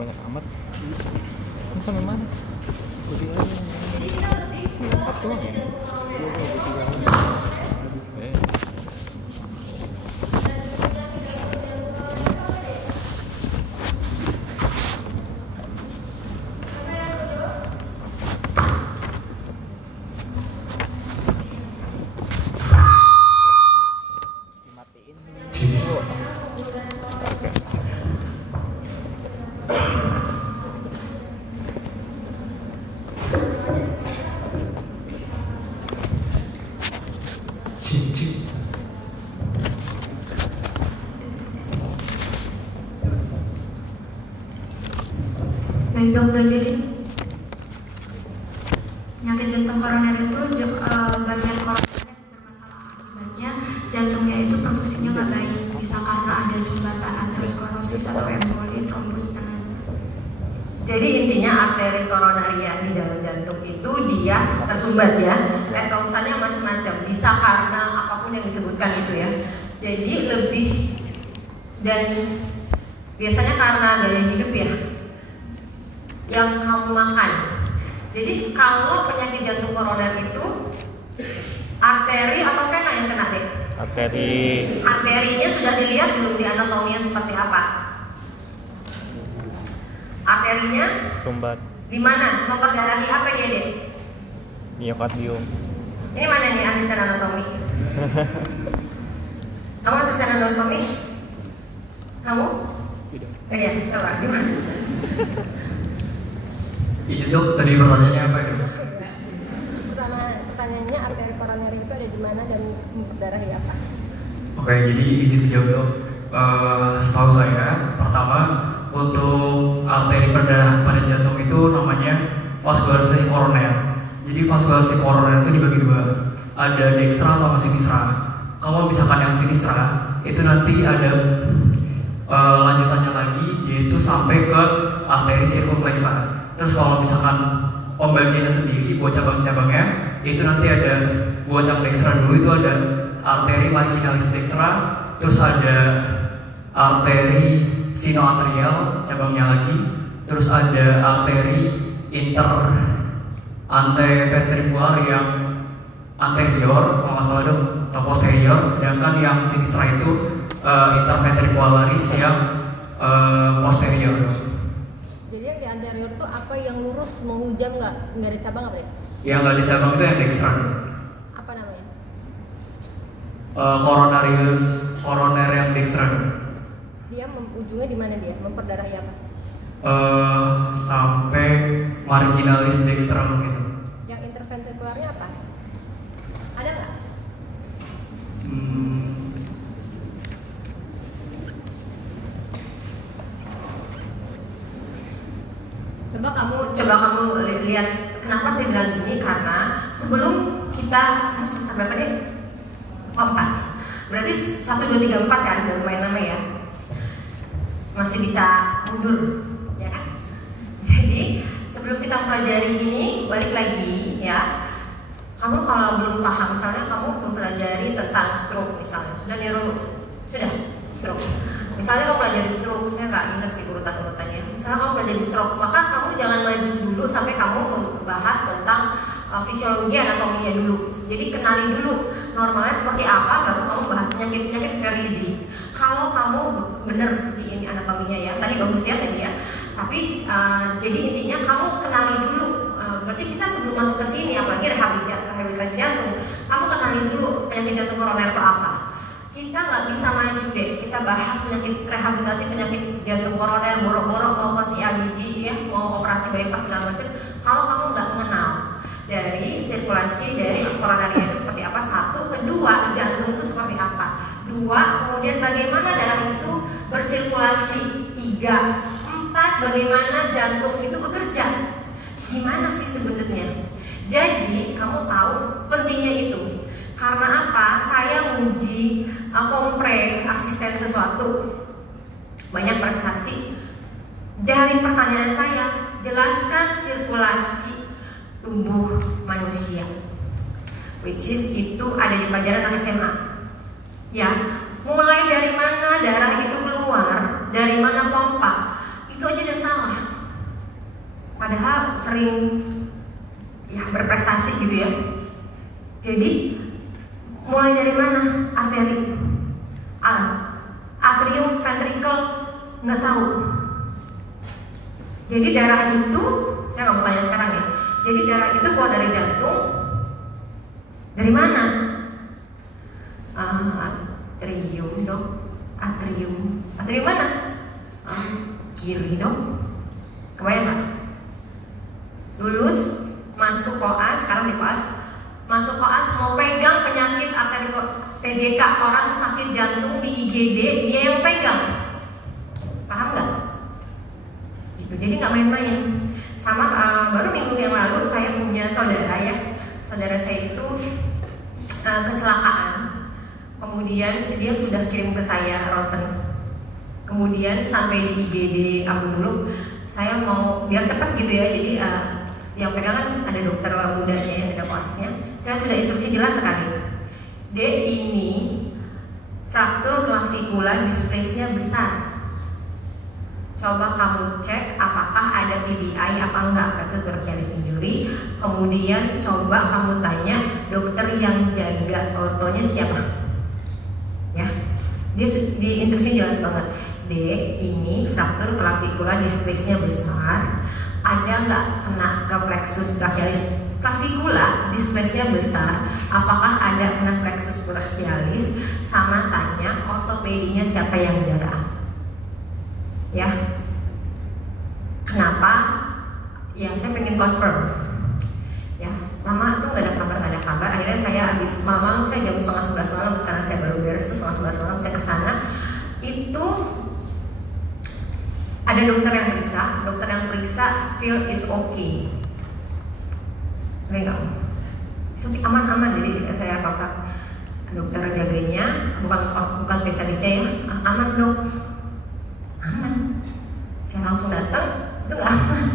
banyak amat. Ini sampai mana? Jadi empat doang ya? Eh. Baik dokter, jadi penyakit jantung koroner itu bagian koroner bermasalah, akibatnya jantungnya itu perfungsinya nggak baik, bisa karena ada sumbatan aterosklerosis atau emboli, trombus dan jadi intinya arteri koronaria di dalam jantung itu dia tersumbat ya. Kausannya macam-macam, bisa karena apapun yang disebutkan itu ya. Jadi lebih dan biasanya karena gaya hidup ya yang kamu makan. Jadi kalau penyakit jantung koroner itu arteri atau vena yang kena deh? Arteri. Arterinya sudah dilihat belum di anatominya seperti apa? Arterinya Sumbat. di mana? Memperdarahi apa dia deh? Miokardium. Ini mana nih asisten anatomi? Kamu asisten anatomi? Kamu? Tidak. Oh iya, coba gimana? Izin dok, tadi pertanyaannya apa itu? Pertama pertanyaannya arteri koroner itu ada di mana dan memperdarahi apa? Oke, jadi izin menjawab dok. Setahu saya, pertama untuk arteri perdarahan pada jantung itu namanya vaskularisi koroner. Jadi vaskularisi koroner itu dibagi dua, ada dextra sama sinistra. Kalau misalkan yang sinistra itu nanti ada lanjutannya lagi, yaitu sampai ke arteri circumflexa. Terus kalau misalkan pembagiannya sendiri buat cabang-cabangnya itu nanti ada, buat yang dextra dulu itu ada arteri marginalis dextra, terus ada arteri sinoatrial cabangnya lagi, terus ada arteri anteventrikular yang anterior kalau nggak salah dong, atau posterior, sedangkan yang sinistra itu interventricularis yang posterior. Jadi yang di anterior itu apa yang lurus menghujam nggak ada cabang apa ya? Yang nggak ada cabang itu yang dextra. Apa namanya? Koroner yang dextra. Dia ujungnya di mana dia? Memperdarahi apa? Sampai marginalis dextra mungkin. Yang interventrikularnya apa? Ada nggak? Coba kamu lihat kenapa saya bilang gini, karena sebelum kita semester berapa deh? 4. Berarti 1, 2, 3, 4 kan udah lumayan lama ya. Masih bisa mundur, ya kan? Jadi sebelum kita mempelajari ini, balik lagi ya. Kamu kalau belum paham, misalnya kamu mempelajari tentang stroke misalnya, sudah stroke. Misalnya kamu pelajari stroke, saya nggak ingat sih urutan-urutannya. Misalnya kamu pelajari stroke, maka kamu jangan maju dulu sampai kamu membahas tentang fisiologi anatominya dulu. Jadi kenali dulu normalnya seperti apa, baru kamu bahas penyakit very easy. Kalau kamu bener di ini anatominya ya, tadi bagus ya tadi ya. Tapi jadi intinya kamu kenali dulu. Berarti kita sebelum masuk ke sini, apalagi rehabilitasi jantung, kamu kenali dulu penyakit jantung koroner itu apa. Kita nggak bisa maju deh, kita bahas rehabilitasi penyakit jantung koroner, borok-borok mau ke CABG ya, mau operasi bypass segala macam. Kalau kamu nggak mengenal dari sirkulasi dari koronaria itu seperti apa, 1, kedua jantung itu seperti apa, 2, kemudian bagaimana darah itu bersirkulasi, 3, 4, bagaimana jantung itu bekerja, gimana sih sebenarnya. Jadi kamu tahu pentingnya itu. Karena apa? Saya menguji kompre asisten sesuatu, banyak prestasi. Dari pertanyaan saya, jelaskan sirkulasi tubuh manusia, which is itu ada di pelajaran anak SMA. Ya, mulai dari mana darah itu keluar, dari mana pompa, itu aja udah salah. padahal sering ya berprestasi gitu ya. Jadi mulai dari mana arteri, atrium, ventricle, nggak tahu. Jadi darah itu, saya nggak mau tanya sekarang ya. Jadi darah itu keluar dari jantung, dari mana? Atrium dok, atrium mana? Kiri dok, kebayang nggak? Lulus, masuk koas, sekarang di koas, masuk koas mau pegang penyakit arteri PJK, orang sakit jantung di IGD, dia yang pegang, paham nggak? Gitu. Jadi nggak main-main. Sama baru minggu yang lalu saya punya saudara ya, saudara saya itu kecelakaan, kemudian dia sudah kirim ke saya ronsen, kemudian sampai di IGD Abu Muluk, saya mau biar cepat gitu ya, jadi yang pegangan ada dokter mudanya ya, ada koasnya. Saya sudah instruksi jelas sekali. D ini fraktur clavicular dysplasia besar. Coba kamu cek apakah ada PBI apa enggak, plexus brachialis injury. Kemudian coba kamu tanya dokter yang jaga ortonya siapa. Ya. Dia di instruksi jelas banget. D ini fraktur clavicular dysplasia besar. Ada nggak kena ke plexus brachialis clavicula, dysplasia besar, apakah ada kena plexus brachialis, sama tanya ortopedinya siapa yang jaga. Ya, kenapa? Ya saya pengen confirm. Ya, lama tuh nggak ada kabar. Akhirnya saya habis malam, saya jam 10:30 malam, karena saya baru beres tuh 10:30 malam saya kesana. Itu ada dokter yang periksa, feel is okay. Enggak, aman-aman. Jadi saya apa dokter jaganya, bukan spesialisnya ya, aman dok, aman. Saya langsung datang, itu nggak aman.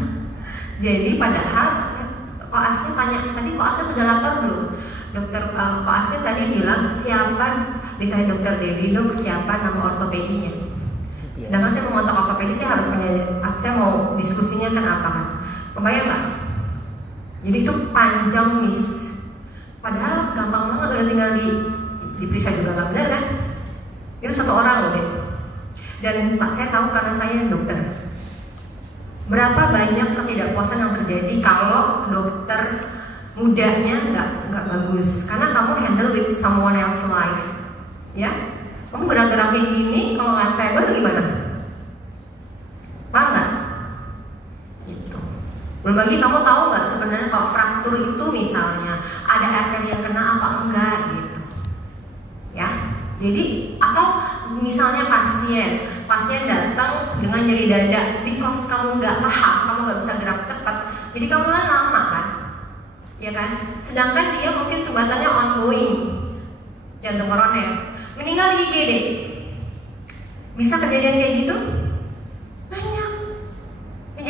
Jadi padahal koasnya tanya, tadi koasnya sudah lapor belum? Dokter koasnya tadi bilang siapa, ditanya dokter Dewi, dok siapa nama ortopedinya. Sedangkan saya mau ngontak ortopedi, saya harus punya, saya mau diskusinya kan apa kan? Kebayang nggak? Jadi itu panjang miss. Padahal gampang banget, udah tinggal diperiksa juga nggak benar kan? Itu satu orang loh deh. Dan saya tahu karena saya dokter. Berapa banyak ketidakpuasan yang terjadi kalau dokter mudanya nggak bagus, karena kamu handle with someone else life, ya? Kamu gerak-gerakin gini, kalau nggak stable gimana? Paham nggak? Gitu. Belum lagi kamu tahu nggak sebenarnya kalau fraktur itu misalnya ada arteri yang kena apa enggak gitu, ya? Jadi atau misalnya pasien datang dengan nyeri dada, because kamu nggak paham, kamu nggak bisa gerak cepat, jadi kamu lama kan, ya kan? Sedangkan dia mungkin sumbatannya ongoing, jantung koroner, meninggal di IGD. Bisa kejadian kayak gitu? Banyak. Ya,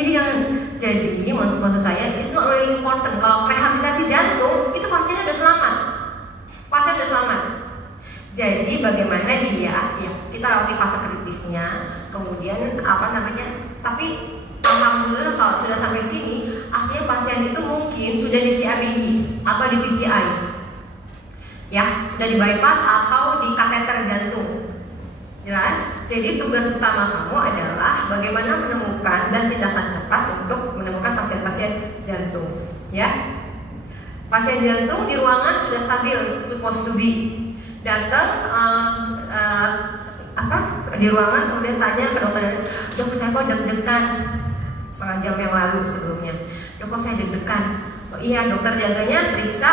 jadi maksud saya, it's not really important. Kalau rehabilitasi jantung, itu pasiennya udah selamat. Pasien udah selamat. Jadi bagaimana dia, ya kita lewati fase kritisnya, kemudian tapi alhamdulillah kalau sudah sampai sini, artinya pasien itu mungkin sudah di CABG atau di PCI, ya sudah di bypass atau di kateter jantung. Jelas? Jadi tugas utama kamu adalah bagaimana menemukan dan tindakan cepat untuk menemukan pasien-pasien jantung, ya. Pasien jantung di ruangan sudah stabil, supposed to be. Datang di ruangan, kemudian tanya ke dokter, dok saya kok deg-degan, setengah jam yang lalu sebelumnya, dok kok saya deg-degan. Oh, iya, dokter jaganya periksa,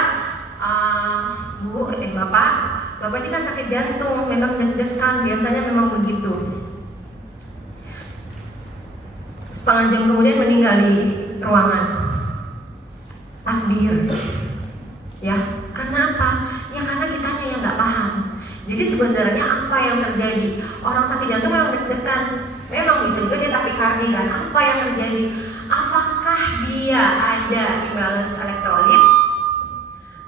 bapak ini kan sakit jantung, memang deg-degan, biasanya memang begitu. Setengah jam kemudian meninggal di ruangan. Takdir, ya. Karena apa? Ya karena kitanya yang nggak paham. Jadi sebenarnya apa yang terjadi? Orang sakit jantung memang deg-degan, memang bisa juga dia takikardi kan? Apa yang terjadi? Apakah dia ada imbalance elektrolit?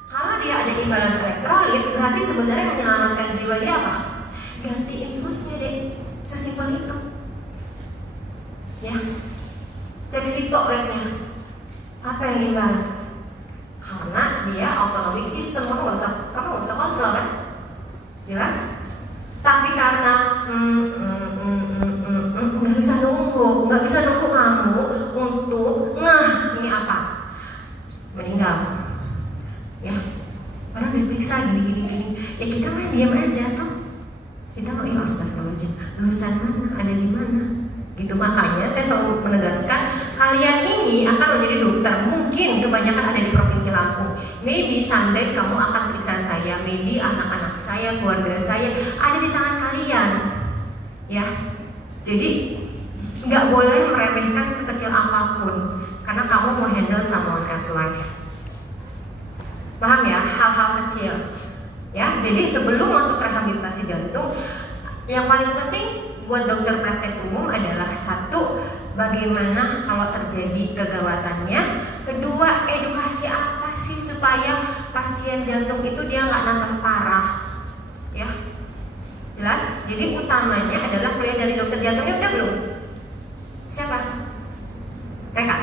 Kalau dia ada imbalance elektrolit, berarti sebenarnya menyelamatkan jiwa dia apa? Ganti infusnya deh, sesimpel itu. Ya, cek sito labnya. Apa yang imbalance? Karena dia autonomic system, kamu nggak usah kontrol kan? Jelas? Tapi karena nggak bisa nunggu kamu untuk ini apa? Meninggal, ya? Padahal diperiksa gini. Ya kita main diam aja tuh. Kita mau ya astagfirullahaladzim, lulusan mana, ada di mana? Gitu, makanya saya selalu menegaskan kalian ini akan menjadi dokter, mungkin kebanyakan ada di Provinsi Lampung. Maybe someday kamu akan periksa saya, maybe anak-anak saya, keluarga saya ada di tangan kalian, ya. Jadi nggak boleh meremehkan sekecil apapun karena kamu mau handle someone else life. Paham ya, hal-hal kecil, ya. Jadi sebelum masuk rehabilitasi jantung, yang paling penting buat dokter praktek umum adalah satu, bagaimana kalau terjadi kegawatannya. Kedua, edukasi apa sih supaya pasien jantung itu dia nggak nambah parah, ya. Jelas? Jadi utamanya adalah kuliah dari dokter jantungnya udah belum? Siapa? Reka?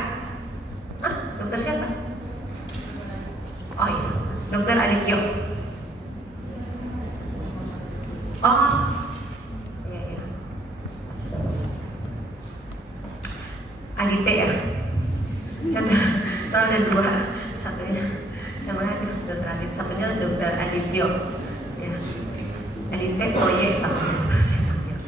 Hah? Dokter siapa? Oh iya, dokter Adityo. Oh, iya. Aditya ya. Soalnya ada dua, satunya sama dokter Aditya, satunya dokter Adityo. Ya. Aditya Toye satu saya panggil.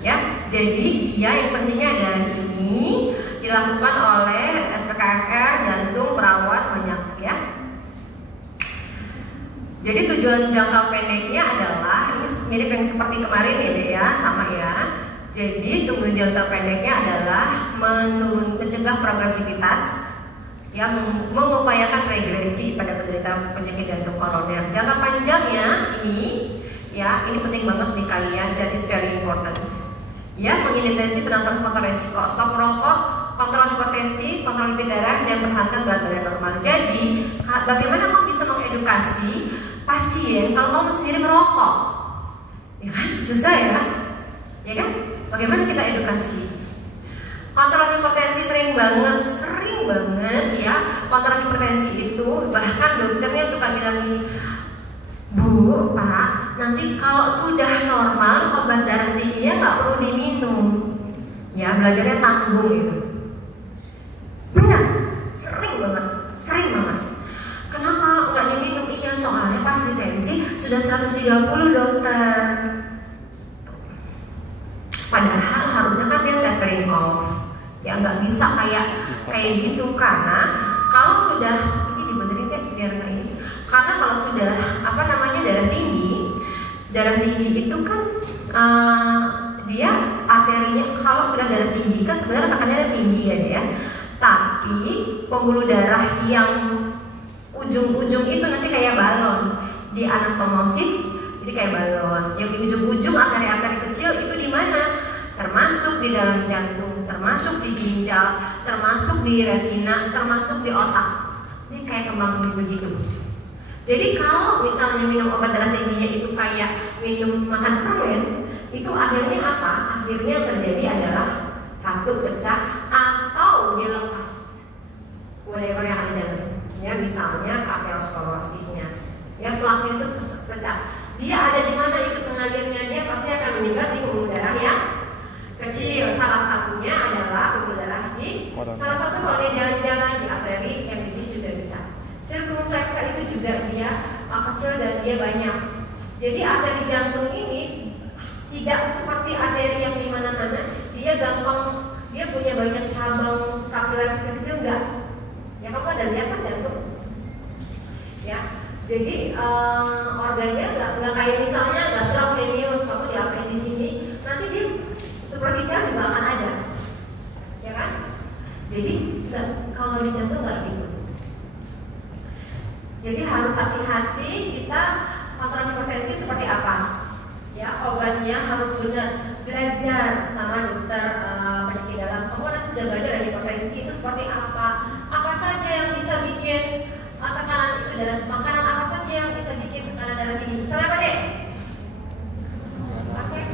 Ya, jadi dia yang pentingnya adalah ini dilakukan oleh SPKFR jantung perawat banyak, ya. Jadi tujuan jangka pendeknya adalah ini mirip yang seperti kemarin ya, sama ya. Jadi tujuan jangka pendeknya adalah mencegah progresivitas, ya, mengupayakan regresi pada penderita penyakit jantung koroner. Jangka panjangnya ini, ya, ini penting banget di kalian dan is very important. Ya, mengintegrasi penanganan faktor resiko, stop merokok, kontrol hipertensi, kontrol lipid darah, dan pertahankan berat badan normal. Jadi, bagaimana kamu bisa mengedukasi pasien kalau kamu sendiri merokok? Ya kan, susah ya kan? Bagaimana kita edukasi? Kontrol hipertensi sering banget ya. Kontrol hipertensi itu bahkan dokternya suka bilang ini, Bu, Pak, nanti kalau sudah normal obat darah tingginya nggak perlu diminum. Ya, belajarnya tanggung itu. Benar, sering banget. Kenapa nggak diminum? Iya, soalnya pas di tensi sudah 130 dokter. Padahal harusnya kan dia tapering off. Ya nggak bisa kayak gitu, karena kalau sudah ini dibenerin kan biar nggak ini. Karena kalau sudah darah tinggi itu kan dia arterinya, kalau sudah darah tinggi kan sebenarnya tekanannya tinggi ya. Tapi pembuluh darah yang ujung-ujung itu nanti kayak balon di anastomosis, jadi kayak balon. Yang di ujung-ujung arteri-arteri kecil itu di mana? Termasuk di dalam jantung, termasuk di ginjal, termasuk di retina, termasuk di otak. Ini kayak kembang bis begitu. Jadi kalau misalnya minum obat darah tingginya itu kayak minum makan permen, itu akhirnya apa? Akhirnya yang terjadi adalah satu, pecah atau dia lepas whatever yang ada di dalam. Ya, misalnya aterosklerosisnya, ya, plaknya itu pecah. Dia ada di mana ikut mengalirnya, dia pasti akan menyebar di pembuluh darah yang kecil. Salah satunya adalah pembuluh darah di salah satu kalau dia jalan-jalan di arteri yang di sini juga bisa. Sirkumfleksa itu juga dia kecil dan dia banyak. Jadi arteri jantung ini tidak seperti arteri yang di mana-mana. Dia gampang, dia punya banyak cabang kapiler kecil-kecil enggak? Ya, kamu ada lihat kan jantung? Ya, jadi organnya nggak kayak misalnya gastrocnemius, kamu diapain di sini, nanti dia superficial juga akan ada, ya kan? Jadi kalau di jantung nggak gitu. Jadi harus hati-hati kita kontrol hipertensi seperti apa. Ya, obatnya harus benar. Belajar sama dokter penyakit dalam. Kamu nanti sudah belajar hipertensi itu seperti apa. Apa saja yang bisa bikin tekanan itu darah. Makanan apa saja yang bisa bikin tekanan darah tinggi. Misalnya apa deh? Pakai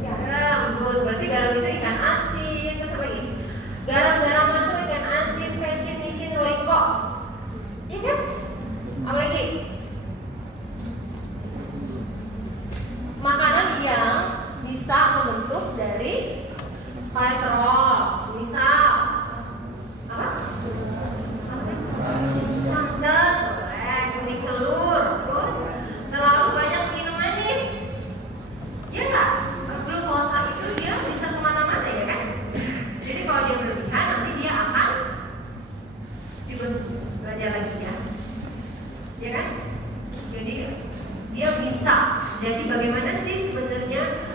garam. Good. Berarti garam itu ikan asin. Terus apa lagi? Garam-garam kolesterol, misal apa? Santan, kuning telur, terus terlalu banyak minum manis, ya nggak? Glukosa itu dia bisa kemana-mana ya kan? Jadi kalau dia berlebihan nanti dia akan dibentuk, belajar lagi ya kan? Jadi dia bisa. Jadi bagaimana sih sebenarnya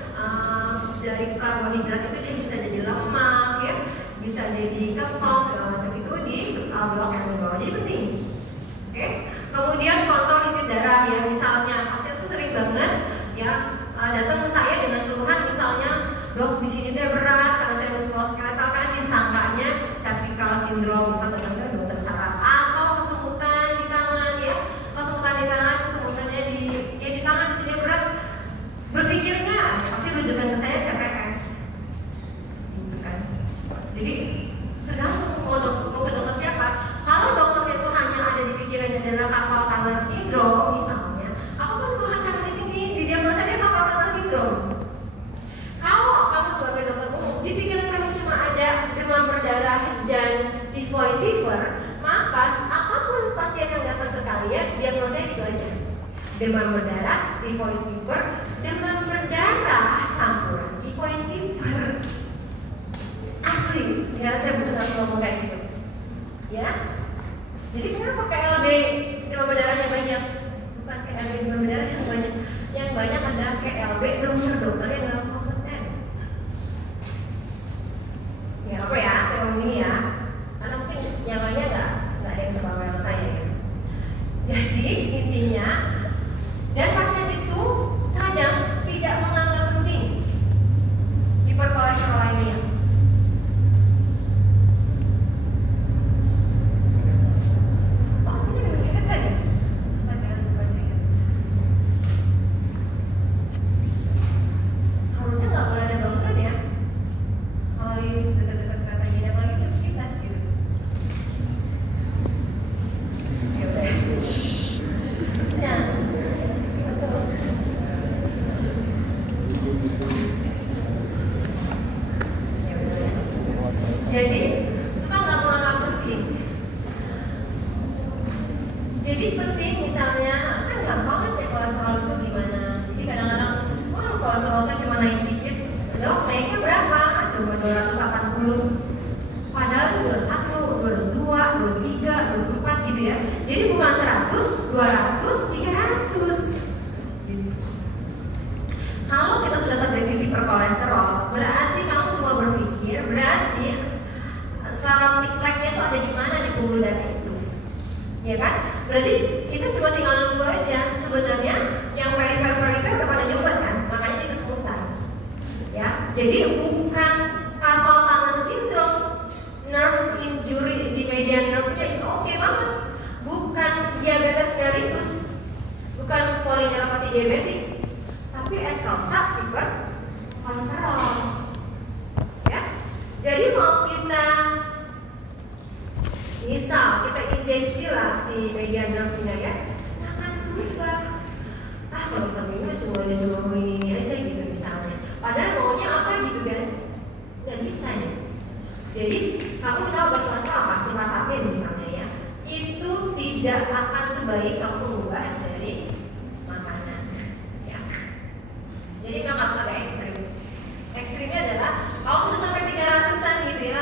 dari karbohidrat itu dia bisa jadi lemak ya, bisa jadi ketong segala macam itu di blok yang bawah. Jadi penting. Oke. Kemudian kontrol lipid darah ya, misalnya pasien tuh sering banget ya datang ke saya dengan keluhan misalnya, dok di sini dia berat karena saya muskuloskeletal kan, disangkanya cervical syndrome misalnya dokter saraf, atau kesemutan di tangan ya, kesemutan di tangan, kesemutannya di tangan di sini berat, berpikirnya pasti rujukan ke saya CTS, gitu kan. Jadi tergantung mau ke dokter siapa. Kalau dokternya itu hanya ada di pikirannya adalah carpal tunnel syndrome misalnya, apa kan keluhan kamu di sini didiagnosa dia carpal tunnel syndrome. Kalau kamu sebagai dokter umum di pikiran kamu cuma ada demam berdarah dan typhoid fever, maka apapun pasien yang datang ke kalian diagnosanya gitu aja. Demam berdarah, typhoid fever, demam berdarah campuran typhoid fever. Asli, ya saya bukan ngomong kayak gitu. Ya. Jadi kenapa KLB demam berdarahnya banyak? Bukan KLB demam berdarah yang banyak. Yang banyak adalah KLB dokter yang nggak kompeten. Ya apa ya? Saya ngomong ini ya. Karena mungkin yang lainnya nggak ada yang sebawel saya. Ya. Jadi intinya, dan pasien itu kadang tidak menganggap penting hiperkolesterolemia. Harusnya nggak boleh ada bangunan ya. Kalau di dekat-dekat kereta gini apalagi universitas gitu. Ya udah. Terusnya, betul. Ya udah. Jadi suka nggak menganggap penting. Jadi penting misalnya kan gampang kan cek kolesterol itu gimana. Jadi kadang-kadang kolesterol saya cuma naik dikit, dok naiknya berapa? Cuma 280. Padahal itu 201, 202, 203, 204 gitu ya. Jadi bukan 100, 200, 300 gitu. Kalau kita sudah terdeteksi hiperkolesterol, berarti kamu cuma berpikir berarti saluran plaknya itu ada di mana di pembuluh darah itu, ya kan? Berarti kita cuma tinggal nunggu aja. Sebenarnya yang perifer udah pada nyoba kan, makanya dia kesemutan. Ya, jadi bukan carpal tunnel syndrome, nerve injury di median nerve-nya itu oke banget. Bukan diabetes mellitus, bukan polineuropati diabetik, tapi causa hiperkolesterol. Ya, jadi mau kita misal kita injeksi lah si median nerve-nya ya, nggak akan berubah. Kalau kita cuma disuruh ini aja gitu misalnya. Padahal maunya apa gitu kan? Nggak bisa ya. Jadi kamu bisa obat kolesterol apa? Simvastatin misalnya ya, itu tidak akan sebaik kamu mengubah dari makanan. Ya. Jadi memang agak ekstrim. Ekstrimnya adalah kalau sudah sampai 300-an gitu ya,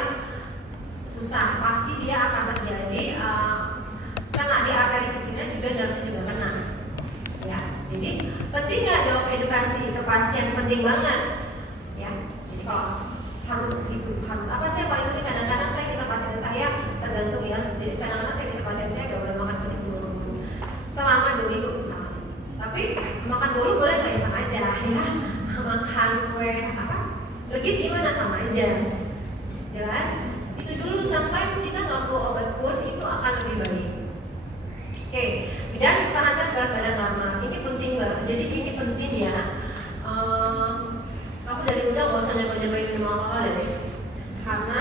susah. Pasti dia akan terjadi kena di arteri kecilnya juga dan juga kena. Ya. Jadi penting nggak dok edukasi ke pasien? Penting banget. Ya. Jadi kalau harus apa sih yang paling penting? Kadang-kadang saya minta pasien saya tergantung ya. Jadi kadang-kadang saya minta pasien saya nggak boleh makan paling dulu selama 2 minggu misalnya. Tapi makan dulu boleh nggak ya, sama aja ya. Makan kue apa? Legit gimana sama aja. Jelas? Itu dulu sampai kita nggak perlu obat pun itu akan lebih baik. Oke, dan pertahankan berat badan normal. Ini penting banget. Jadi ini penting ya. Kamu dari muda nggak usah nyoba-nyobain minum alkohol ya, karena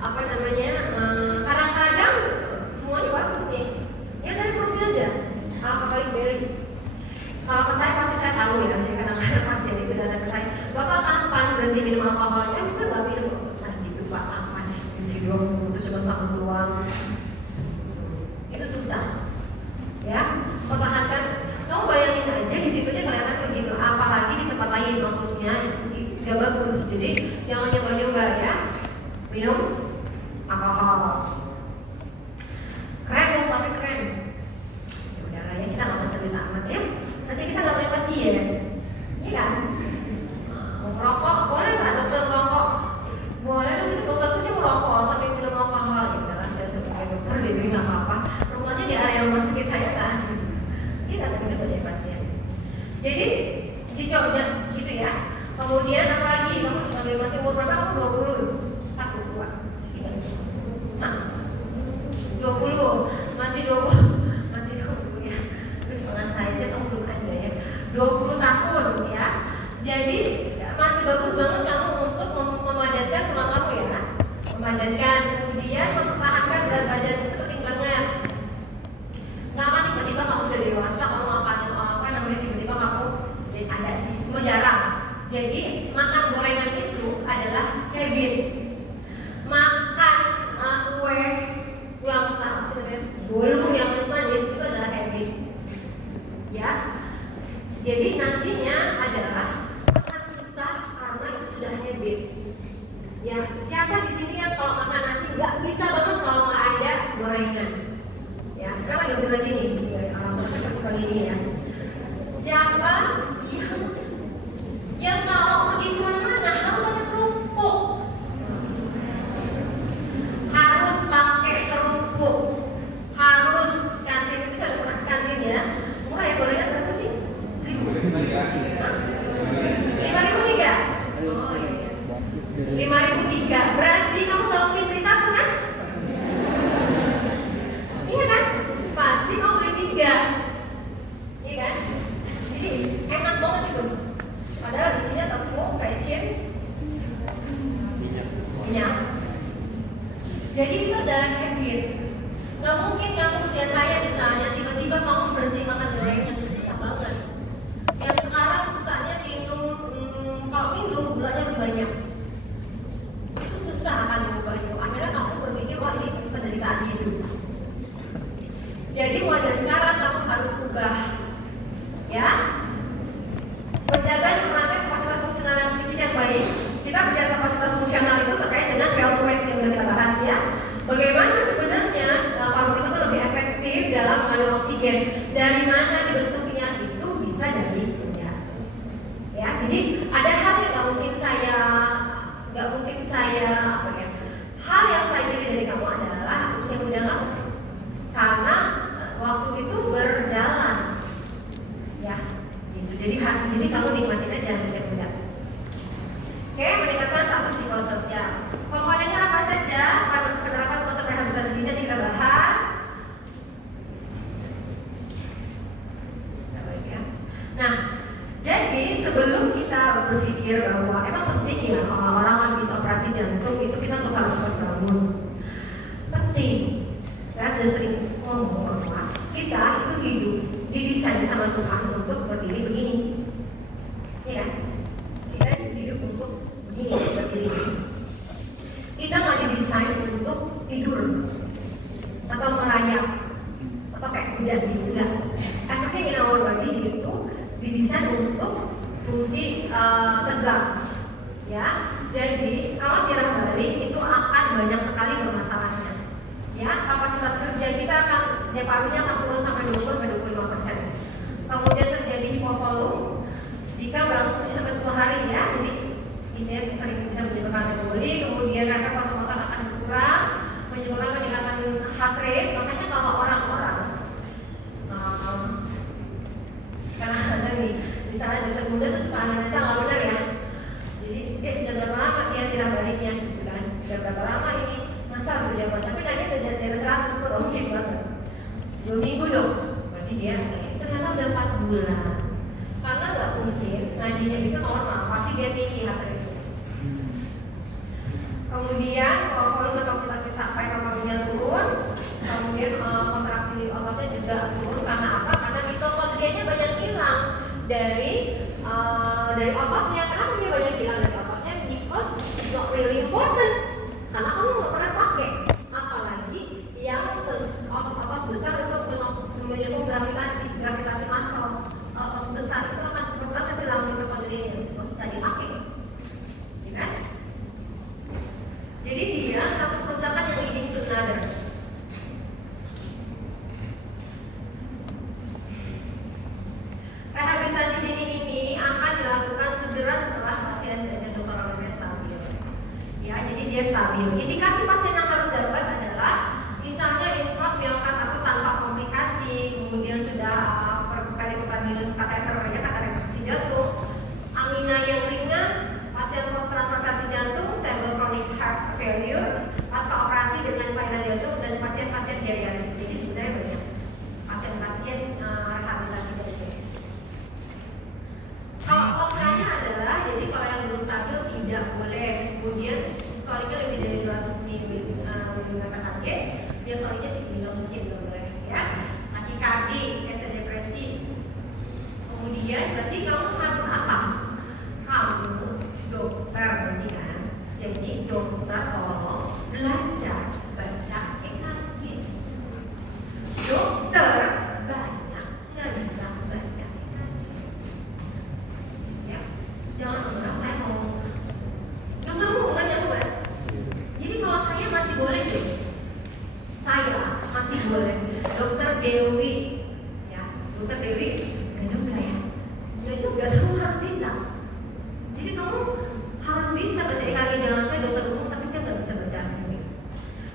apa namanya? Kadang-kadang semuanya bagus nih. Ya dari perutnya aja. Paling beli. Kalau ke saya pasti saya tahu ya. Jadi kadang-kadang pasien itu datang ke saya, bapak kapan berhenti minum alkohol? Ya sudah nggak minum. minum alkohol. Keren dong, tapi keren. Ya udah lah ya, kita nggak usah serius amat ya. Nanti kita nggak punya pasien, iya kan? Mau merokok boleh nggak dokter merokok? Boleh dong, itu dokter tuh dia merokok sampai minum alkohol. Ya udah lah, saya sebagai dokter jadi nggak apa-apa. Rumahnya di area rumah sakit saya kan. Dia kata kita banyak pasien. Jadi dicoba gitu ya. Kemudian apalagi kamu sebagai masih umur berapa? Kamu 20, 1, 2, 3, nah, 20, masih 20 ya. Terus setengah saja kamu belum ada ya. 20 tahun ya. Jadi masih bagus banget kamu untuk memadatkan tulang kamu ya. Memadatkan, kemudian mempertahankan berat badan, itu penting banget. Nggak akan tiba-tiba kamu udah dewasa, kamu ngapain apa namanya tiba-tiba kamu ada sih, semua jarang. Jadi makan gorengan itu adalah habit. Makan kue ulang tahun, bolu yang manis-manis itu adalah habit. Ya. Jadi nantinya adalah akan susah karena itu sudah habit. Ya, siapa di sini yang kalau makan nasi nggak bisa banget kalau nggak ada gorengan? Ya, sekarang lagi coba sini, bukan ini ya. Siapa yang kalau pergi kemana-mana harus pakai kerupuk, harus pakai kerupuk, harus kantin itu sudah pernah kantin ya. Murah ya gorengan berapa sih? 1.000. 5.003. Oh iya. 5.003. Berarti kamu nggak mungkin beli satu kan? Iya kan? Pasti kamu beli 3. Iya kan? Jadi enak banget itu. Padahal isinya tepung, vicin, minyak. Jadi itu adalah habit. Gak mungkin kamu usia saya misalnya tiba-tiba kamu berhenti makan gorengan, itu susah banget. Yang sekarang sukanya minum, kalau minum gulanya lebih banyak. Itu susah akan berubah itu. Akhirnya kamu berpikir wah ini penderitaan hidup. Jadi wajar sekarang kamu harus ubah, ya. Menjaga dan melatih kapasitas fungsional yang fisik yang baik. Kita bicara kapasitas fungsional itu terkait dengan VO2 max yang sudah kita bahas ya. Bagaimana sebenarnya paru kita itu lebih efektif dalam mengandung oksigen. Dari mana dibentuknya itu bisa dari udara. Ya, jadi ada hal yang nggak mungkin saya apa ya? Hal yang saya pilih dari kamu adalah usia muda kamu. Karena waktu itu berjalan. Ya. Jadi kamu nikmatin aja usia muda. Oke, meningkatkan status psikososial. Komponennya apa saja? Penerapan konsep rehabilitasi dini nanti kita bahas. Nah, jadi sebelum kita berpikir bahwa emang penting ya kalau orang habis operasi jantung itu kita tuh harus bangun. Penting. Saya sudah sering ngomong bahwa kita itu hidup didesain sama Tuhan untuk berdiri begini. Ya, kita hidup untuk begini, berdiri. Kita nggak didesain untuk tidur atau merayap atau kayak kuda di kuda. Everything in our body itu didesain untuk fungsi tegak. Ya, jadi kalau tirak balik itu akan banyak sekali bermasalahnya. Ya, kapasitas kerja kita akan parunya akan turun sampai 20-25%. Kemudian terjadi hipovolume jika berlangsung 7 sampai 10 hari ya. Jadi ini bisa menyebabkan emboli, kemudian refleks vasomotor akan berkurang, menyebabkan peningkatan heart rate. Makanya kalau orang-orang karena ada nih, misalnya dokter muda itu suka analisa nggak benar ya. Jadi dia sudah berapa lama dia tidak baliknya, gitu kan? Sudah berapa lama ini? Masa harus jawaban, tapi tadi udah dari 100 tuh mungkin banget 2 minggu dong, berarti dia ternyata udah 4 bulan. Karena nggak mungkin nadinya itu normal, pasti dia tinggi heart rate. Kemudian kalau volume toksitas sampai kalorinya turun, kemudian kontraksi ototnya juga turun. Karena apa? Karena mitokondrianya banyak hilang dari ototnya. Kenapa dia banyak hilang dari ototnya? Because it's not really important. Karena kamu nggak pernah pakai, apalagi yang otot-otot besar itu menyokong gravitasi massal. Otot besar itu akan cepet banget hilang mitokondrianya, harus tadi pakai, ya kan? Jadi dia dia stabil. Indikasi pasien yang harus dapat adalah misalnya infark miokard atau tanpa komplikasi, kemudian sudah perikutanius kateter, kateterisasi jantung, angina yang ringan, pasien post transplantasi jantung, stable chronic heart failure, pasca operasi dengan kelainan jantung, dan pasien-pasien geriatrik. Jadi sebenarnya banyak pasien-pasien rehabilitasi dari ini. Kalau operasinya adalah, jadi kalau yang belum stabil tidak boleh, kemudian sistoliknya lebih dari 200 menggunakan HG, diastoliknya signifikan mungkin nggak boleh ya. Takikardi, ST depresi. Kemudian berarti kamu harus apa? Kamu dokter berarti kan. Jadi dokter tolong belajar baca EKG. Dokter banyak nggak bisa baca EKG. Ya, jangan mengira saya mau dokter bukan jagoan. Jadi kalau saya masih boleh deh. Saya masih boleh. Dokter Dewi, ya, dokter Dewi, nggak juga ya, nggak juga, kamu harus bisa. Jadi kamu harus bisa baca EKG. Jangan saya dokter umum tapi saya nggak bisa baca EKG.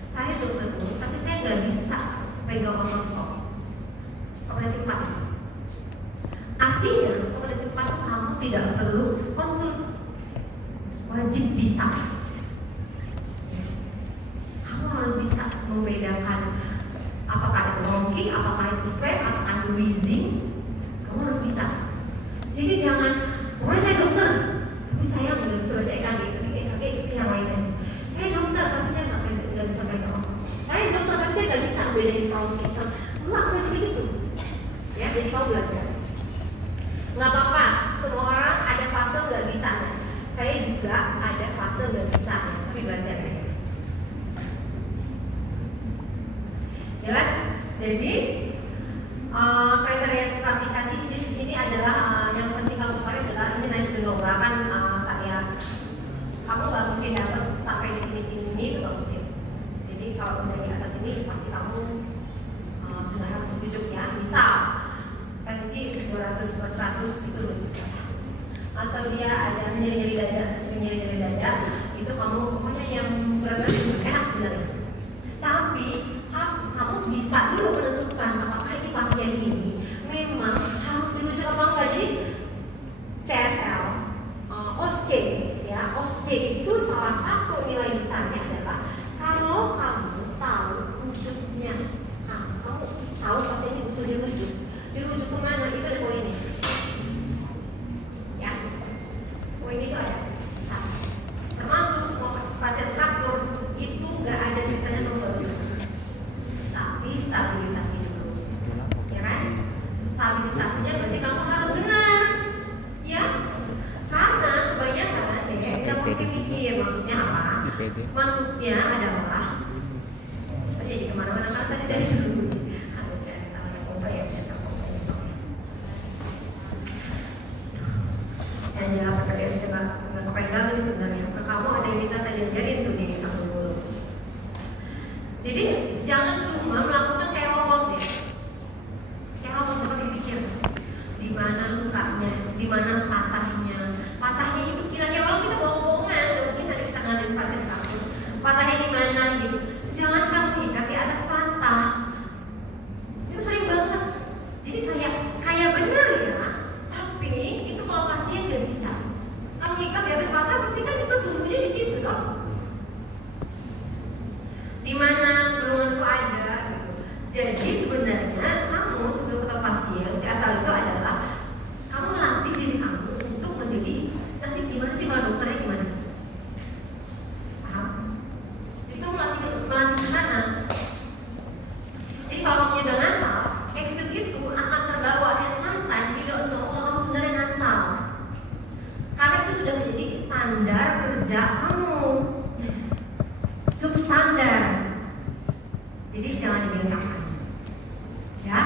Saya dokter umum tapi saya nggak bisa pegang otoskop. Kompetensi 4. Artinya kompetensi 4 kamu tidak perlu konsul, wajib bisa. Kamu harus bisa membedakan apakah itu bronki, apakah itu swab, apakah itu wheezing. Kamu harus bisa. Jadi jangan, pokoknya saya dokter, tapi saya nggak bisa baca EKG. EKG itu yang lain aja. Saya dokter, tapi saya nggak bisa pegang otoskop. Saya dokter, tapi saya nggak bisa bedain bronki. Enggak bisa gitu. Ya, jadi kamu belajar. Nggak apa-apa. Semua orang ada fase nggak bisa. Saya juga ada fase nggak bisa, tapi belajar ya. Jelas? Jadi kriteria stratifikasi ini adalah yang penting kamu ketahui adalah ini nice to know. Bahkan kamu nggak mungkin dapat sampai di sini itu nggak mungkin. Jadi kalau udah di atas ini pasti kamu sudah harus rujuk ya. Misal tensi 200/100 itu rujuk. Atau dia ada nyeri-nyeri dada, itu kamu pokoknya yang benar-benar enak sebenarnya. Tapi kamu bisa dulu menentukan apakah ini pasien ini memang harus dirujuk apa enggak. Jadi CSL, OSC ya, OSC itu salah satu nilai besarnya adalah kalau kamu tahu rujuknya. Kamu tahu pasien ini butuh dirujuk kemana, itu ada poinnya ya. Poin itu ada besar. Termasuk semua pasien fraktur itu nggak ada ceritanya nomor, tapi stabilisasi dulu, ya kan? Stabilisasinya berarti kamu harus benar, ya? Karena kebanyakan tidak mungkin mikir maksudnya apa? Maksudnya adalah saya jadi kemana-mana kan tadi saya suruh ada CSL, ada pompa ya, CSL pompa ya. Saya jawab tadi saya nggak kepegang ini sebenarnya. Kamu ada yang minta saya diajarin tuh di kamu dulu. Jadi jangan cuma melakukan kayak robot deh. Kayak robot pakai pikir. Di mana lukanya, di mana patahnya. Patahnya itu kira-kira kalau kita bohong-bohongan, mungkin ada kita ngadepin pasien kasus. Patahnya di mana gitu. Jangan kamu ikat di atas patah. Itu sering banget. Jadi kayak bener ya. Tapi itu kalau pasien nggak bisa. Kamu ikat di atas patah, berarti kan itu sumbernya di situ loh. Di mana gulungan itu ada gitu. Jadi sebenarnya kamu sebelum ketemu pasien, CSL itu adalah kamu melatih diri kamu untuk menjadi nanti gimana sih kalau dokternya gimana? Paham? Jadi kamu melatih ke sana. Jadi kalau kamu udah ngasal, kayak gitu-gitu akan terbawa sometimes you don't know kalau kamu sebenarnya ngasal. Karena itu sudah menjadi standar kerja kamu, substandar. Jadi jangan dibiasakan, ya.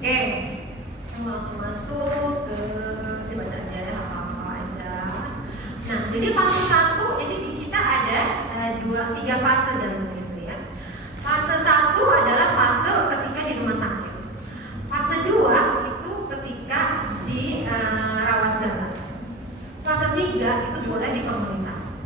Oke, kita langsung masuk ke dibaca aja, apa-apa aja. Nah, jadi fase 1, jadi kita ada 3 fase dalam itu ya. Fase 1 adalah fase ketika di rumah sakit. Fase 2 itu ketika di rawat jalan. Fase 3 itu boleh di komunitas.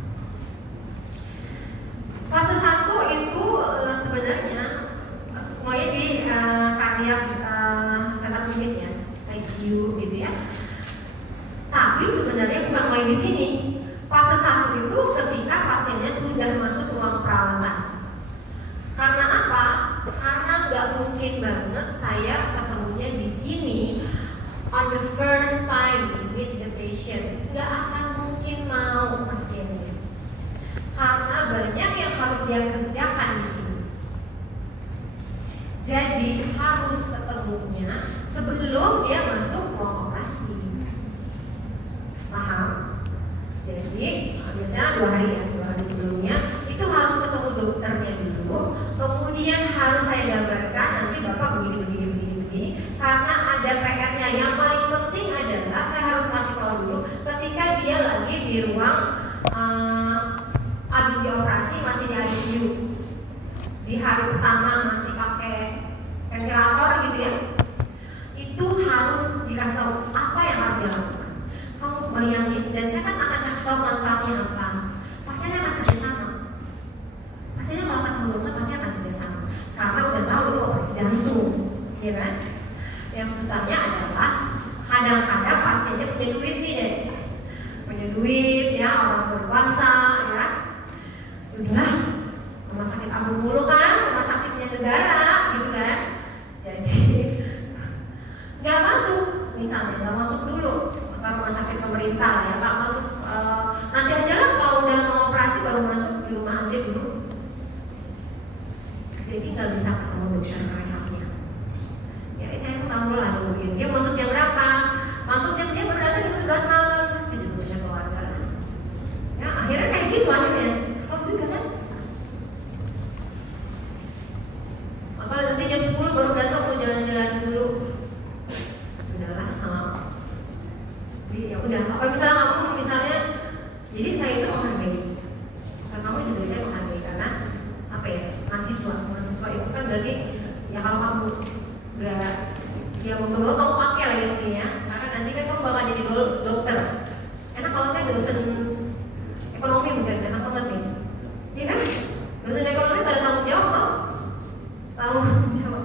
mungkin banget saya ketemunya di sini on the first time with the patient. Nggak akan mungkin mau pasiennya, karena banyak yang harus dia kerjakan di sini. Jadi harus ketemunya sebelum dia masuk ruang operasi. Paham? Jadi biasanya 2 hari sebelumnya itu harus ketemu dokternya dulu. Kemudian harus saya gambarkan nanti bapak begini. Karena ada PR-nya. Yang paling penting adalah saya harus kasih tahu dulu ketika dia lagi di ruang habis dioperasi masih di ICU. Di hari pertama masih pakai ventilator gitu ya. Itu harus dikasih tahu apa yang harus dilakukan. Kamu bayangin, dan saya kan akan kasih tahu manfaatnya apa. Pasiennya akan kerjasama. Pasiennya kalau ketemu dokter pasti akan kerjasama. Karena udah tahu itu operasi jantung, ya kan? Yang susahnya adalah kadang-kadang pasiennya punya duit nih deh, punya duit ya, orang berkuasa ya. Udah, rumah sakit Abu mulu kan, rumah sakitnya negara gitu kan. Jadi nggak masuk, misalnya nggak masuk dulu ke rumah sakit pemerintah ya, nggak masuk. Nanti aja lah kalau udah mau operasi baru masuk di rumah aja dulu. Jadi nggak bisa ketemu dokter rehabnya. Ya saya tahu lah dulu dia masuk jam berapa, masuk jam dia berada jam 11 malam. Saya juga punya keluarga. Ya akhirnya kayak gitu akhirnya, kesel juga kan. Apa nanti jam 10 baru datang mau jalan-jalan dulu. Sudahlah, ya udah. Apa misalnya kamu jadi saya itu menghargai. Kamu juga saya menghargai karena apa ya, mahasiswa itu kan berarti ya kalau kamu nggak ya mau kamu pakai lagi ini ya, karena nanti kan kamu bakal jadi dokter. Karena kalau saya dosen ekonomi mungkin enak banget nih, iya kan? Dosen ekonomi pada tanggung jawab kok, tanggung jawab.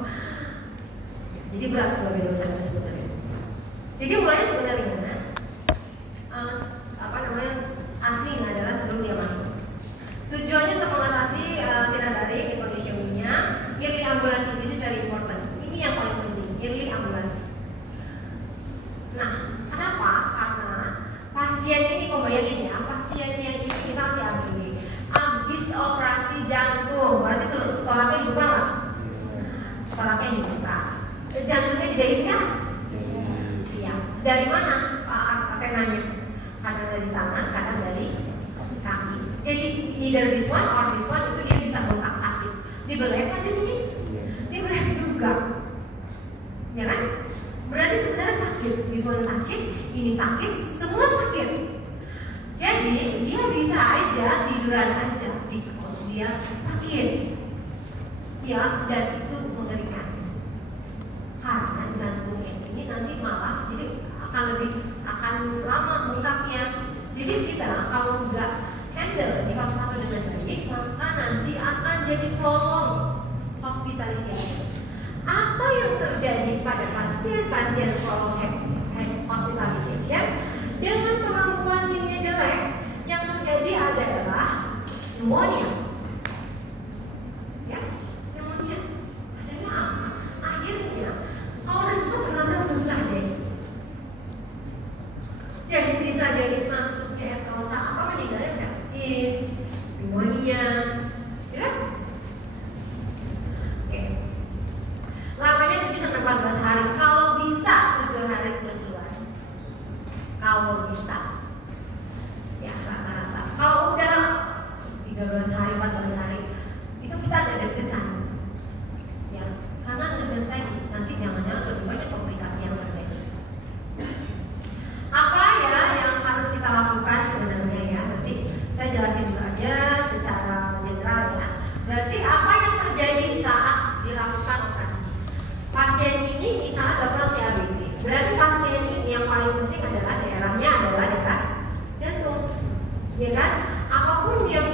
Jadi berat sebagai dosen sebenarnya. Jadi mulanya sebenarnya asli adalah sebelum dia masuk. Tujuannya untuk mengatasi tidak dari di conditioningnya, early ambulance. This is very important. Ini yang paling penting, early ambulance. Nah, kenapa? Karena pasien ini, kau bayangin ya, pasiennya ini misalnya si ABG, habis operasi jantung, berarti itu toraknya dibuka nggak? Toraknya dibuka. Jantungnya dijahit kan? Iya. Dari mana venanya? Kadang dari tangan, kadang dari kaki. Jadi either this one or this one itu dia bisa bengkak sakit. Dibelek kan di sini? Dibelek juga, ya kan? Berarti sebenarnya sakit. This one sakit, ini sakit, semua sakit. Jadi dia bisa aja tiduran aja because dia sakit. Ya, dan itu mengerikan. Karena jantungnya ini nanti malah jadi akan lama bengkaknya. Jadi kita kalau nggak handle di fase 1 dengan baik, maka nanti akan jadi prolong hospitalisasi. Apa yang terjadi pada pasien-pasien prolong hospitalisation dengan kemampuan kimia jelek, yang terjadi adalah pneumonia. Ya, pneumonia adalah apa? Akhirnya kalau udah sebenarnya susah deh. Jadi bisa jadi masuknya kausa apa meninggalnya sepsis, pneumonia, jelas? Oke. Lamanya 7-14 hari, kalau bisa 7 hari keluar. Kalau bisa, ya rata-rata. Kalau udah 13 hari, 14 hari, itu kita agak deg-degan. Ya, karena ngejar tadi nanti jangan-jangan lebih banyak komplikasi yang terjadi. Apa ya yang harus kita lakukan sebenarnya ya? Nanti saya jelasin dulu aja secara general ya. Berarti apa yang terjadi saat dilakukan operasi? Pasien ini misalnya bakal CABG. Berarti pasien ini yang paling penting adalah daerahnya adalah daerah jantung, ya kan? Apapun yang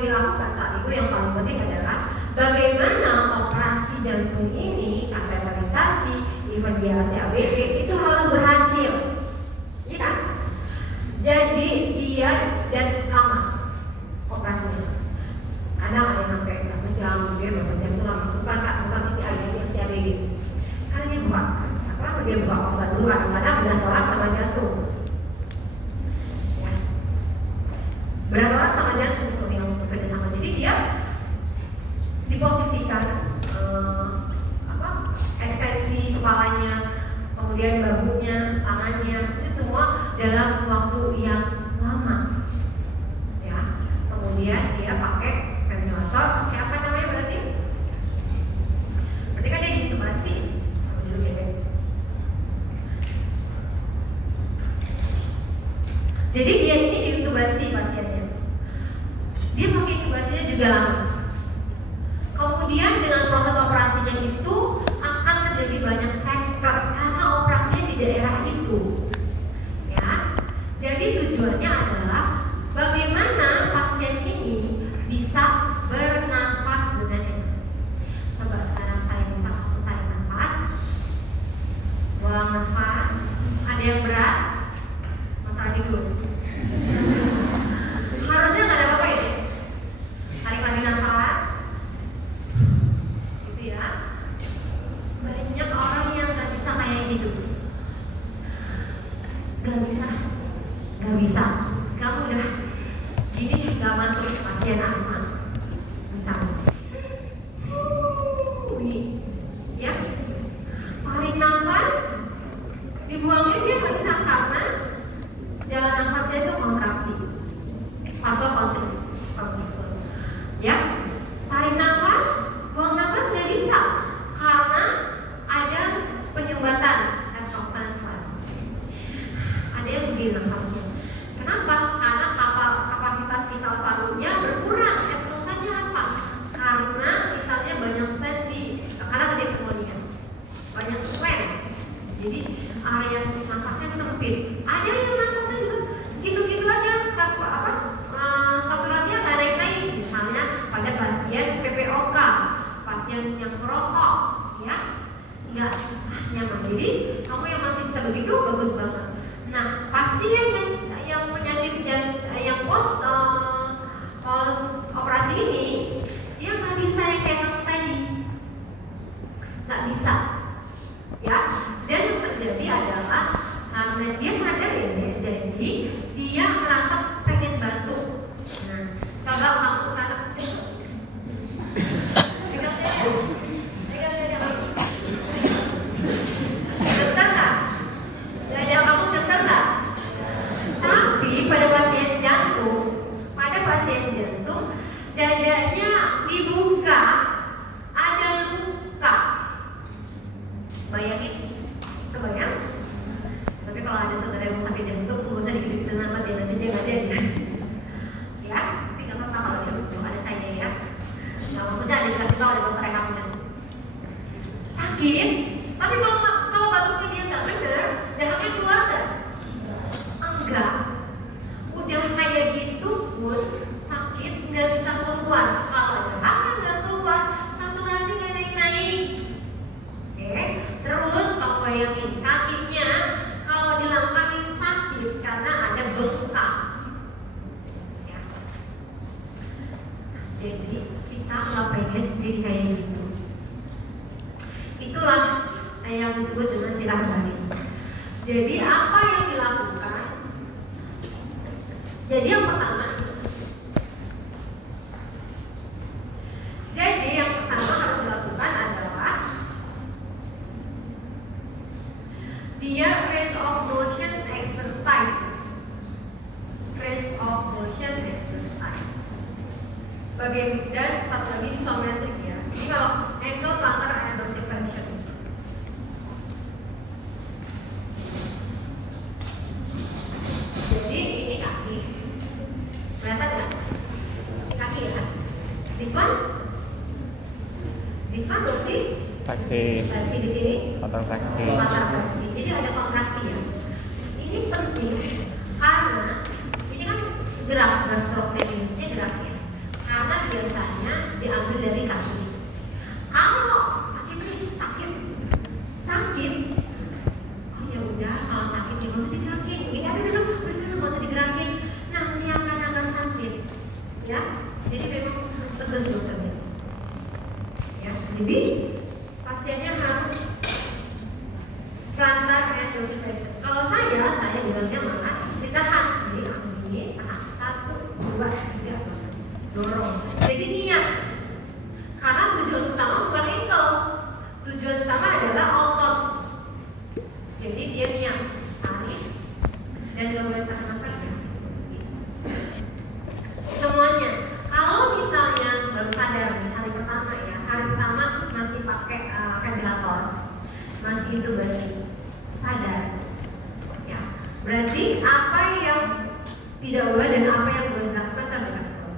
dilakukan saat itu yang paling penting adalah bagaimana operasi jantung ini, kateterisasi, irradiasi ABG itu harus berhasil, ya kan? Jadi dia dan lama operasinya. Kadang ada yang sampai berapa jam, dia berapa jam itu lama. Bukan begini. Karena dia buka kosan dulu kadang-kadang berat tolak sama jantung. Ya. Berat tolak sama jantung tuh yang bekerja sama. Jadi dia diposisikan ekstensi kepalanya, kemudian bahunya, tangannya, itu semua dalam waktu yang lama. Ya. Kemudian dia pakai ventilator, pakai apa namanya berarti? Berarti kan dia diintubasi. Jadi dia ini diintubasi pasiennya. Dia pakai intubasinya juga lama. Kemudian dengan proses operasinya itu akan terjadi banyak sekret karena operasinya di daerah itu. Ya. Jadi tujuannya adalah bagaimana pasien ini bisa bernafas dengan enak. Coba sekarang saya minta kamu tarik nafas, buang nafas. Ada yang berat? Masalah tidur. Harusnya nggak ada apa-apa ya. Tarik lagi nafas. Gitu ya. Banyak orang yang nggak bisa kayak gitu. Nggak bisa. Kamu udah gini nggak masuk pasien asma. Misalnya. Ini, ya. Tarik nafas, dibuangin dia nggak bisa karena jalan nafasnya itu kontraksi, vasokonstriktor. Ya, tarik nafas, buang nafas nggak bisa karena ada penyumbatan etoksensor. Ada yang begini nafasnya. Kenapa? Karena kapasitas vital parunya berkurang. Etoksennya apa? Karena misalnya banyak stent karena ada pneumonia, banyak stent. Jadi area nafasnya sempit. Ada yang nafasnya juga gitu-gitu aja, saturasinya nggak naik-naik. Misalnya pada pasien PPOK, pasien yang merokok, ya nggak nyaman. Jadi kamu yang masih bisa begitu bagus banget. Nah, pasien yang penyakit yang post operasi ini dia nggak bisa yang kayak kamu tadi, nggak bisa. Ya, dan yang terjadi adalah karena dia sadar ya, jadi dia merasa pengen bantu. Nah, coba kamu sekarang pegang dada, getar nggak? Dada kamu getar nggak? Tapi pada pasien jantung, dadanya dibuka, ada luka. Bayangin, kebayang? Tapi kalau ada saudara yang sakit jantung, nggak usah dikit-dikitin amat ya, nanti dia nggak jadi. Ya, tapi nggak apa-apa kalau dia ada saya ya. Nggak maksudnya ada dikasih tahu ada dokter yang kamu sakit. Tapi kalau batuknya dia nggak bener, dahaknya keluar nggak? Enggak. Udah kayak gitu pun sakit nggak bisa keluar. Kalau dahaknya nggak keluar, saturasi nggak naik-naik. Terus kamu bayangin kakinya kalau dilangkahin sakit karena ada bengkak. Ya. Jadi kita nggak pengen jadi kayak gitu. Itulah yang disebut dengan tirah balik. Jadi apa yang dilakukan? Jadi yang pertama harus dilakukan adalah dia range of motion exercise. Dan satu lagi isometrik ya. Jadi kalau ankle plantar and dorsiflexion. Jadi ini kaki. Kelihatan nggak? Kaki ya. This one dorsi. Fleksi. Fleksi di sini. Fleksi. Fleksi. Jadi ada kontraksi ya. Ini penting karena ini kan gerak gastrocnemiusnya geraknya. Karena biasanya diambil dari kaki. Kalau sakit, oh ya udah kalau sakit juga usah digerakin. Ini ada dulu, nggak usah digerakin. Nanti akan sakit, ya. Jadi memang tegas dokternya. Ya, jadi pasiennya harus akhirnya malah ditahan. Jadi aku ini tahan 1, 2, 3 dorong. Jadi niat. Karena tujuan utama bukan ankle. Tujuan utama adalah otot. Jadi dia niat tarik dan gak boleh tahan nafas ya. Semuanya. Kalau misalnya baru sadar hari pertama ya, hari pertama masih pakai ventilator, masih intubasi, sadar. Ya, berarti apa yang tidak boleh dan apa yang boleh dilakukan kan dikasih tahu.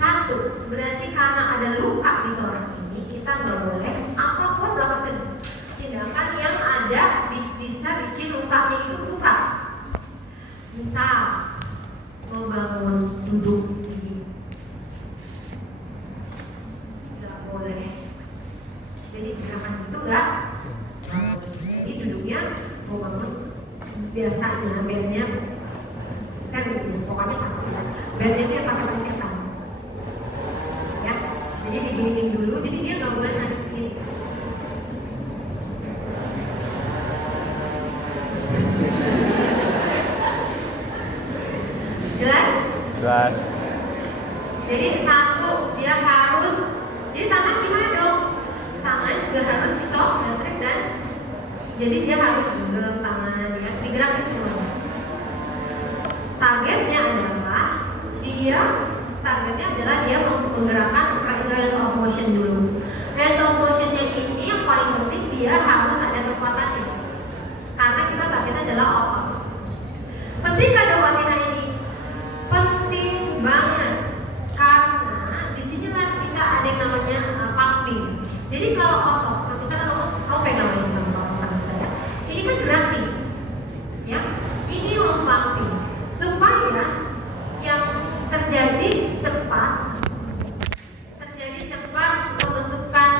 1, berarti karena ada luka di orang ini, kita nggak boleh apapun melakukan tindakan yang ada bisa bikin lukanya itu luka. Misal mau bangun duduk gini, nggak boleh. Jadi gerakan itu nggak boleh. Jadi duduknya mau bangun biasa dengan bednya, saya pokoknya pasti bednya dia pakai pencetan. Ya, jadi diginiin dulu, jadi dia nggak boleh nangis gini. Jelas? Jelas. Jadi 1, dia harus, jadi tangan gimana dong? Tangan juga harus disok dan jadi dia harus genggam tangan, ya, digerakin semua. Targetnya adalah dia menggerakkan range of motion dulu. Range of motionnya ini yang paling penting, dia harus ada kekuatannya. Karena kita targetnya adalah otot. Penting ada latihan ini, penting banget karena di sini kita ada yang namanya pumping. Jadi kalau otot, misalnya kamu pegang ini sama saya, ini kan gerak nih, ya, ini pumping supaya yang terjadi cepat pembentukan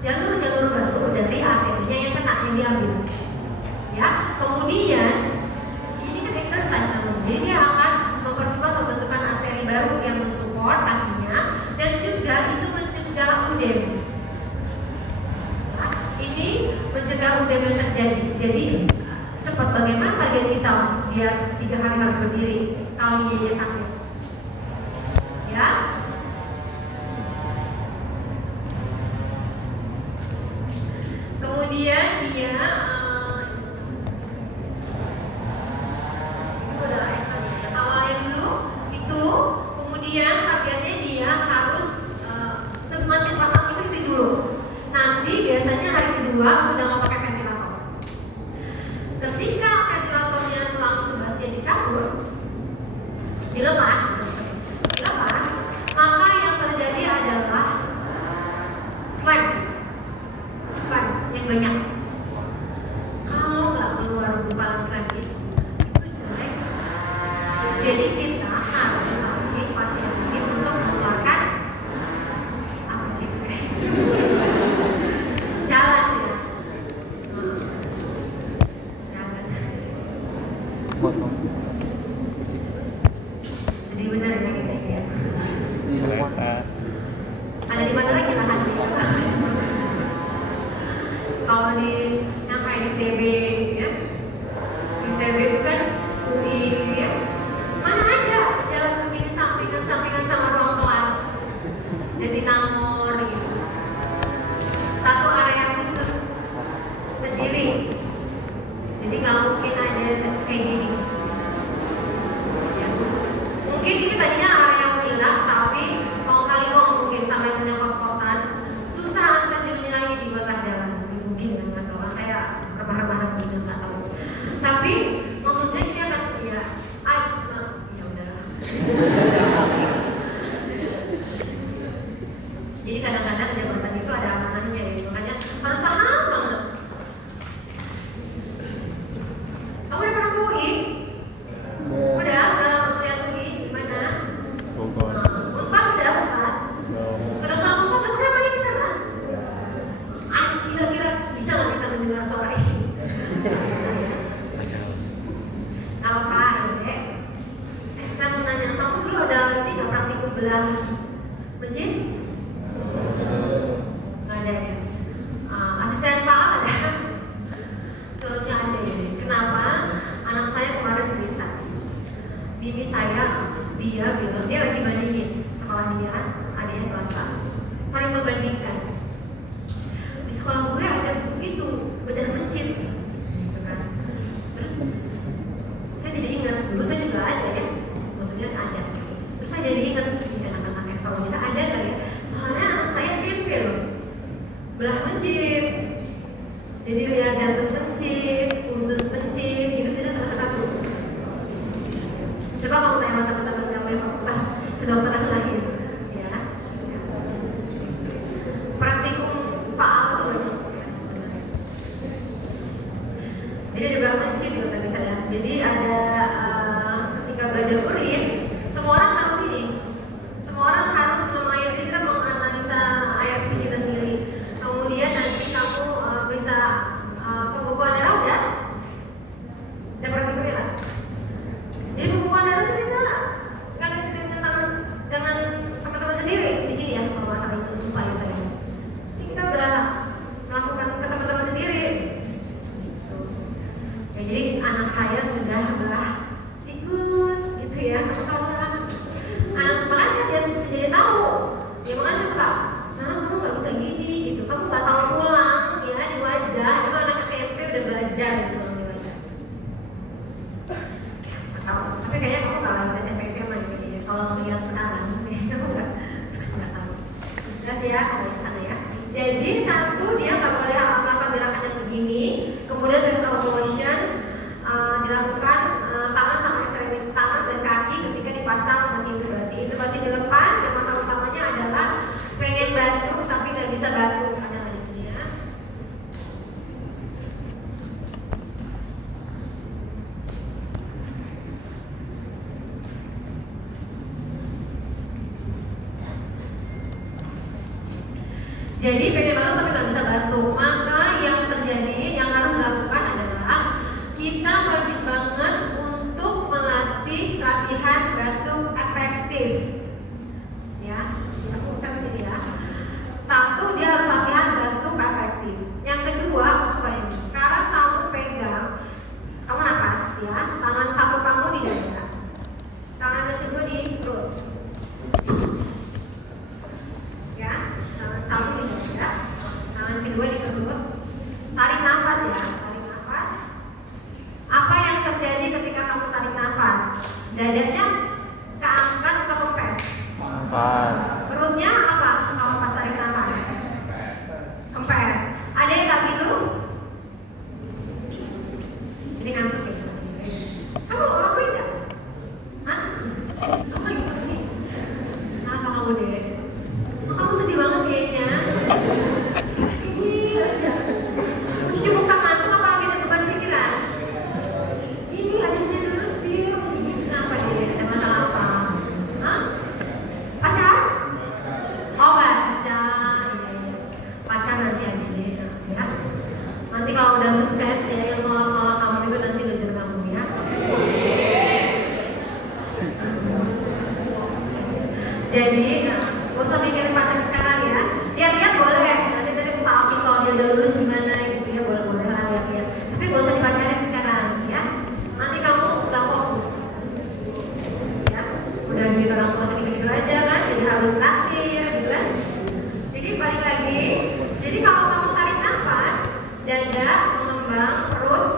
jalur-jalur baru dari arterinya yang kena yang diambil, ya. Kemudian ini kan exercise namanya, jadi dia akan mempercepat pembentukan arteri baru yang mensupport kakinya dan juga itu mencegah udem. Nah, ini mencegah udem yang terjadi. Jadi cepat, bagaimana target kita? Dia 3 hari harus berdiri kalau dia sakit, ya. Kemudian dia awalnya dulu itu, kemudian targetnya dia harus masih pasang itu dulu. Nanti biasanya hari kedua sudah nggak pakai ventilator. Ketika ventilatornya selang intubasinya dicabut, dilepas, maka yang terjadi adalah slap yang banyak. Kalau nggak keluar gumpalan slap itu jelek. Jadi kita harus tarik pasien ini untuk mengeluarkan apa sih? Jalan ya. Jalan. Potong. Sedih benar ya kayak gini ya. Kereta. Ada di mana lagi lahan di sini? Kalau di yang kayak di TB ya, di TB itu kan UI ya, mana ada jalan begini sampingan sama ruang kelas, jadi nangor gitu. Satu area khusus sendiri, jadi nggak mungkin ada kayak gini. Ya. Mungkin ini tadinya area hilang, tapi kalau kali mungkin sampai punya kos-kosan, susah akses jalan ini dibuatlah jalan. Mungkin nggak tahu, saya berharap gitu nggak tahu. Tapi maksudnya dia kan ya udahlah. Jadi kadang-kadang jabatan itu ada amanahnya ya, makanya harus paham banget. Kamu udah pernah UI? Udah lihat UI gimana? Bogor. Empat udah empat. Kedokteran empat, kamu udah main di sana? Anjing, kira-kira bisa nggak kita mendengar suara ini? Kalau Pak Adek, saya mau nanya, kamu dulu ada ini nggak praktikum belah mesin? Nggak ada ya. Asisten Pak ada. Terusnya ada ya. Kenapa? Anak saya kemarin dia lagi bandingin sekolah dia, adanya swasta, saling membandingkan. Di sekolah gue ada begitu bedah mencit, gitu kan. Terus saya jadi ingat dulu saya juga ada ya, maksudnya ada. Terus saya jadi ingat anak-anak FK kita ada nggak ya? Soalnya anak saya SMP loh, belah mencit. Jadi lihat jantung pencit, usus pencit, gitu bisa satu-satu. Coba kamu tanya teman-teman kamu yang fakultas kedokteran lahir, ya. Praktikum faal itu banyak. Jadi ada belah mencit gitu tadi saya. Jadi ada ketika belajar kulit, semua orang harus ini, semua orang harus minum air. Jadi kita menganalisa air visi kita sendiri. Kemudian nanti kamu bisa pembukuan darah udah praktikumnya kan? Jadi pembukuan darah itu kita nggak dengan teman-teman sendiri di sini ya, kalau masalah itu lupa ya saya. Jadi kita udah melakukan ke teman-teman sendiri. Ya, jadi anak saya sudah belah tikus gitu ya. Anak makanya dia bisa jadi tahu. Ya makanya suka, nah kamu nggak bisa gini gitu, kamu nggak tahu pulang ya di wajah itu anak SMP udah belajar gitu di wajah. Nggak tahu, tapi kayaknya kamu nggak lewat SMP SMA gitu ya. Kalau lihat sekarang, kayaknya kamu nggak tahu. Terus ya kalau di sana ya. Jadi satu dia nggak boleh melakukan gerakan yang begini, kemudian dari slow motion dilakukan tangan sama ekstremiti tangan dan kaki ketika dipasang mesin intubasi. Intubasi dilepas dan masalah utamanya adalah pengen batuk tapi nggak bisa batuk. Ada nggak di sini ya? Jadi pengen batuk tapi nggak bisa batuk. Maka yang terjadi, yang harus dilakukan adalah kita wajib banget untuk melatih latihan batuk efektif. Ya, aku ucapin ini ya. Satu, dia harus latihan batuk efektif. Yang kedua, aku bayangin sekarang kamu pegang, kamu napas ya, tangan satu kamu di dada, tangan yang kedua di perut. Ya, tangan satu di dada, tangan kedua di perut. Tarik nafas ya, tarik nafas. Apa yang terjadi ketika kamu tarik nafas? Dadanya keangkat atau kempes? Perutnya apa? Kalau pas tarik nafas kempes. Ada yang nggak gitu? Ini ngantuk ya? Kamu lakuin nggak? Hah? Kamu lagi begini? Kenapa kamu deh? Oh, kamu sedih banget kayaknya. Ini aja. Cuci muka ngantuk apa lagi ada beban pikiran? Ini ada sini dulu dia. Kenapa dia? Ada masalah apa? Hah? Pacar? Oh pacar, pacar nanti aja deh ya. Nanti kalau udah sukses ya yang nolak-nolak kamu itu nanti ngejar kamu ya. Jadi gak usah mikirin pacar sekarang ya. Lihat-lihat boleh, nanti stalking kalau dia udah lulus gimana gitu ya, boleh-boleh lah lihat-lihat. Tapi gak usah dipacarin sekarang ya. Nanti kamu udah fokus. Ya, udah gitu orang tua gitu-gitu aja kan, jadi harus traktir gitu kan. Jadi balik lagi, jadi kalau kamu tarik nafas, dada mengembang, perut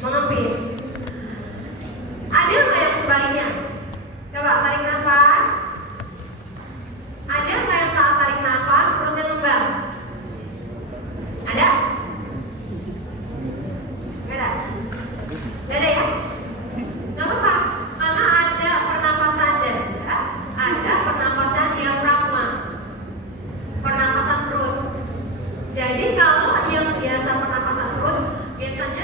mengempis. Ada nggak yang sebaliknya? Coba tarik nafas. Ada nggak yang saat tarik nafas perutnya ngembang? Ada? Ada? Ada ya? Nggak apa-apa, karena ada pernapasan dada, ada pernapasan diafragma, pernapasan perut. Jadi kalau yang biasa pernapasan perut, biasanya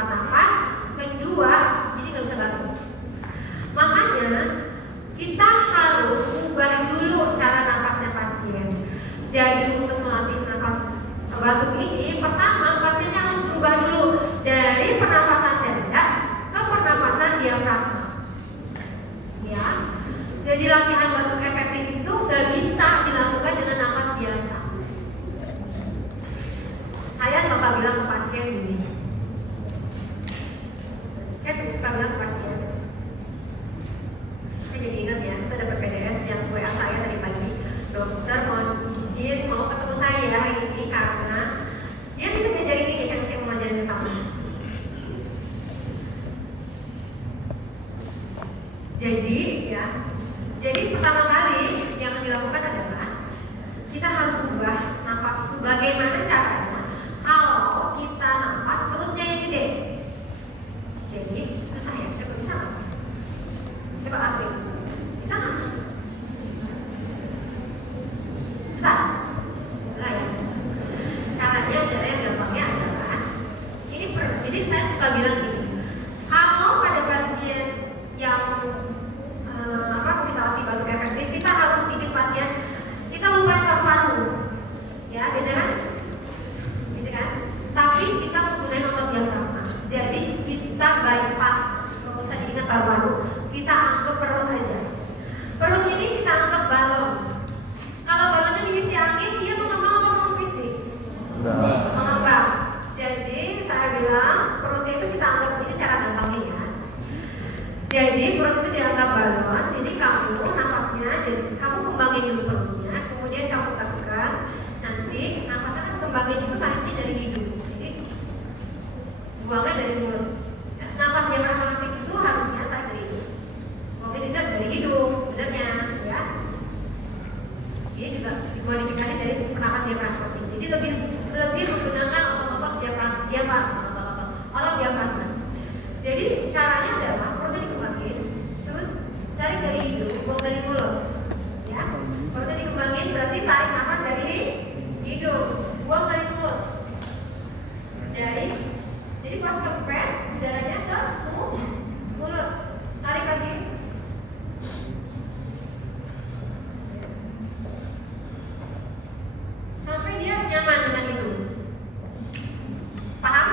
tempat nafas, kedua jadi nggak bisa batuk. Makanya kita harus ubah dulu cara nafasnya pasien. Jadi untuk melatih nafas batuk ini, pertama pasiennya harus berubah dulu dari pernafasan dada ke pernafasan diafragma. Ya, jadi latihan batuk efektif itu nggak bisa dilakukan dengan nafas biasa. Saya suka bilang ke pasien gini, saya suka bilang ke pasien, saya jadi ingat ya, itu ada PPDS yang WA saya tadi pagi, dokter mohon izin mau ketemu saya hari ini karena dia minta ngajarin ini yang saya mau ngajarin ke kamu. Jadi pertama kali yang dilakukan adalah kita harus ubah nafas itu. Bagaimana caranya? Kalau kita nafas perutnya yang gede, jadi susah ya, coba bisa nggak? Coba latih, bisa nggak? Susah, lah ya. Caranya adalah yang gampangnya adalah ini jadi saya suka bilang gini, kalau pada pasien yang kita latih batuk efektif, kita harus bikin pasien kita lupain paru-paru, ya, gitu kan? Gitu kan? Tapi kita menggunakan otot diafragma. Jadi kita bypass, nggak usah diingat paru-paru, kita anggap perut aja. Perut ini kita anggap balon. Kalau balonnya diisi angin, dia mengembang apa mengempis nih? Mengembang. Jadi saya bilang perutnya itu kita anggap, ini cara gampangnya ya. Jadi perut itu dianggap balon. Jadi kamu nafasnya, jadi kamu kembangin dulu perutnya, kemudian kamu tekan. Nanti nafasnya kan kembangin itu tariknya dari hidung. Jadi buangnya dari mulut. Nafas diafragmatik itu harusnya tarik dari hidung. Buangnya juga dari hidung sebenarnya, ya. Ini juga dimodifikasi dari pernafasan diafragmatik. Jadi lebih menggunakan otot-otot diafragma. Jadi caranya adalah perutnya dikembangin, terus tarik dari hidung, buang dari mulut. Ya, perutnya dikembangin berarti tarik nafas dari hidung, buang dari mulut. Jadi pas kepres udaranya ke mulut, tarik lagi. Sampai dia nyaman dengan itu. Paham?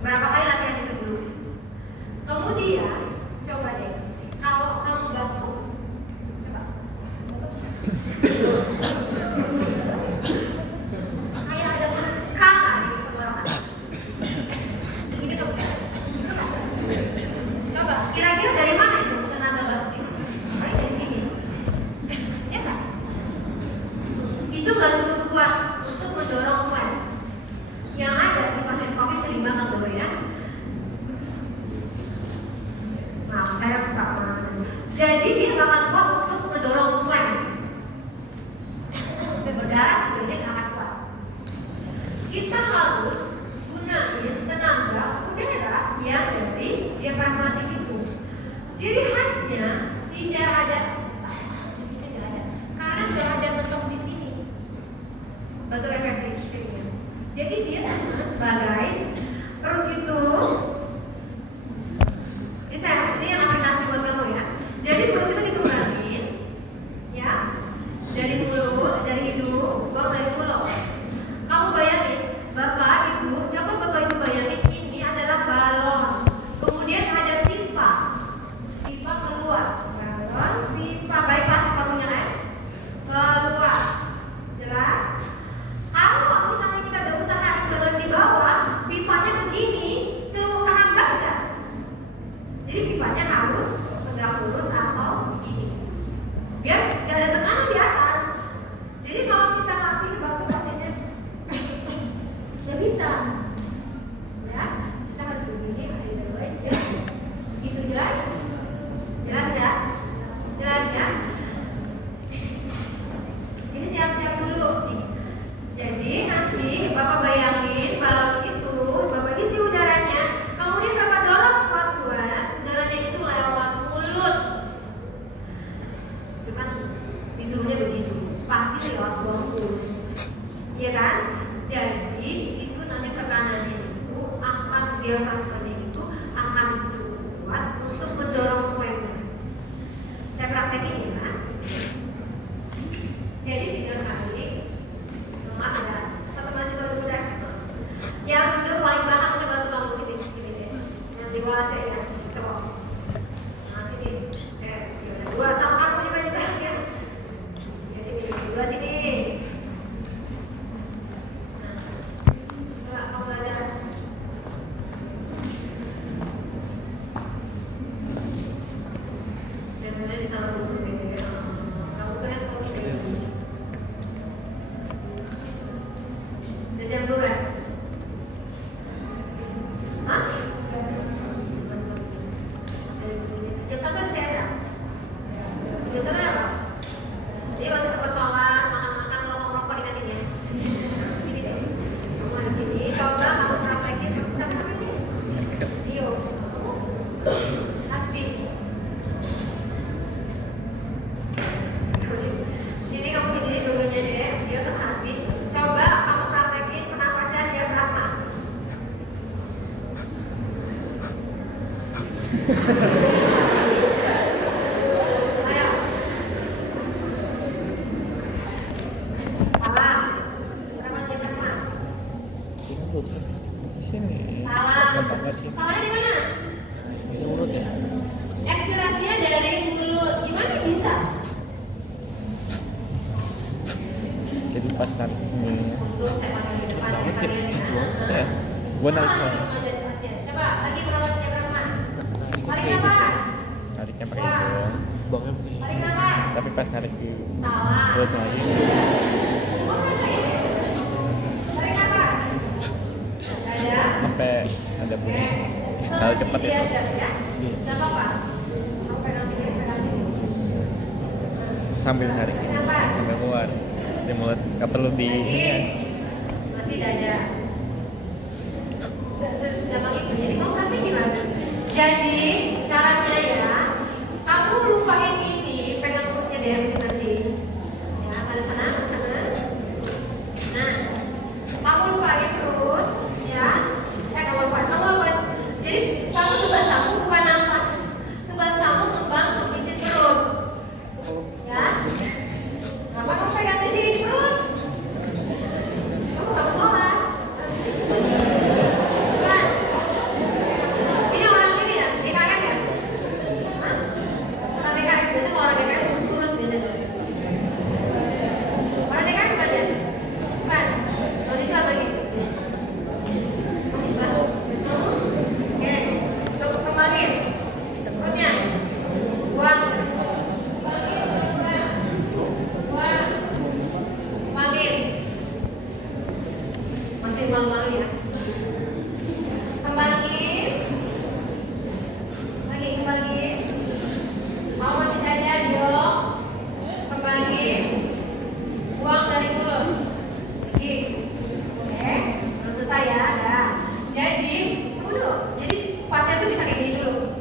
Berapa kali latihan itu dulu? Kemudian coba deh, kalau kamu batuk, coba kayak ada menekan di tenggorokan. Ini tuh, coba kira-kira dari mana itu tenaga batuk? Dari sini, ya kan? Itu nggak cukup kuat untuk mendorong swab. Yang ada di pasien COVID sering banget loh ya. Nah, saya suka jadi dia akan kuat untuk mendorong slam. Berdarah juga dia akan kuat. Kita harus gunain tenaga udara yang dari diafragmatik itu. Ciri khasnya tidak ada, di sini tidak ada, karena tidak ada bentuk di sini. Batuk efektif cirinya. Jadi dia sebagai perut itu. Ini yang aplikasi buat kamu ya. Jadi perut itu dikembangin, ya, dari mulut, dari hidung, buang dari mulut. Kamu bayangin, bapak ibu, coba bapak ibu bayangin ini adalah balon. Kemudian ada pipa keluar, balon, pipa bypass parunya kan, keluar, jelas. Kalau misalnya kita udah usahain balon di bawah, pipanya begini, kehambat kan? Jadi pipanya harus tegak lurus atau begini, biar gak ada tekanan di atas. Jadi kalau kita latih batuk pasiennya nggak bisa, ya kita harus begini, ya. Gitu jelas? Jelas ya? Jelas ya? Ini siap-siap dulu nih. Jadi nanti bapak bayangin balon itu, bapak isi udaranya, kemudian bapak dorong kuat-kuat, udaranya itu lewat mulut. Itu kan disuruhnya begitu, pasti lewat bronkus, iya kan? Jadi itu nanti tekanannya itu akan diafragmanya itu akan kuat untuk mendorong frame-nya. Saya praktekin ya. Jadi 3 kali. Maaf ya, satu mahasiswa udah. Yang duduk paling belakang coba tuh kamu sini deh. Yang di bawah saya ya, coba. Nah sini. Yaudah. 2 sama kamu juga di belakang ya. Ya sini, 2 sini. Nah, coba kamu belajar. Dan kemudian ditaruh dulu gitu ya. Kamu tuh handphone ini. Udah jam 12. Hah? Jam 1 CS ya? Jam 1 apa? Jadi masih sempat sholat, makan-makan, ngerokok-ngerokok dikasih ya? Sini deh. Kamu ada sini, coba kamu praktekin. Sama apa ini? Dio. Hasbi. Sini kamu sini dua-duanya deh, Dio sama Hasbi. Coba kamu praktekin pernapasan diafragma. Ayo. Salah. Pernapasan diafragma. Sini. Salah. Gampang nggak sih? Salahnya di mana? Ini urut ya. Ekspirasinya dari mulut. Gimana bisa? Jadi pas narik ini. Untuk saya pakai di depan, saya pakai di depan. Ya, gua narik Salah sana. mengajar pasien. Coba lagi pernapasan diafragma. Tarik nafas. Nariknya pakai hidung. Tarik nafas. Tapi pas narik di Salah. urut lagi. Oh, masih. Tarik nafas. Dada. Sampai ada Oke. bunyi. Kalau cepat ya. Iya, ya. Nggak apa-apa. Kamu pegang sini, pegang sini. Sambil narik. Tarik nafas. Sambil keluar. Di mulut. Gak perlu di Lagi. ini ya. Masih dada. Sedang itu. Jadi kamu praktekin lagi. Jadi caranya ya, kamu lupain ini, pegang perutnya deh masing-masing. Ya, ke sana, ke sana. Nah, kamu lupain terus, ya. Kamu lupain. Jadi kamu tugas kamu bukan nafas. Tugas kamu kembang ke isi perut. Ya. Kenapa kamu pegang di sini perut? Kamu nggak sholat. Bukan. Ini orang ini ya, DKM ya? Hah? Orang DKM, biasanya kalau orang DKM kurus biasanya. Orang DKM bukan ya? Bukan. Kalau Islam lagi. Islam. Oke, kembangin perutnya. Buang. Buang. Kembangin. Masih malu-malu ya. Kembangin. Lagi kembangin. Mau masih saja Dio. Kembangin. Buang dari mulut. Lagi. Oke. Belum selesai ya. Dah. Jadi, tunggu dulu. Jadi pasien tuh bisa kayak gini dulu.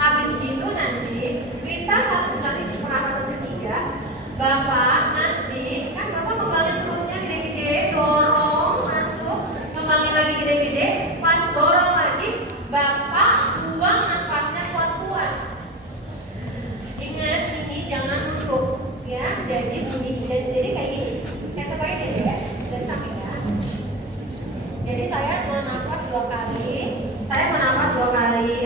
Habis itu nanti kita satu pernapasan ketiga. Bapak nanti kan bapak kembangin perutnya gede-gede, dorong masuk, kembangin lagi gede-gede, pas dorong lagi, bapak buang nafasnya kuat-kuat. Ingat ini jangan nunduk, ya. Jadi kayak gini. Saya cobain ya, dari samping ya. Jadi saya menafas 2 kali,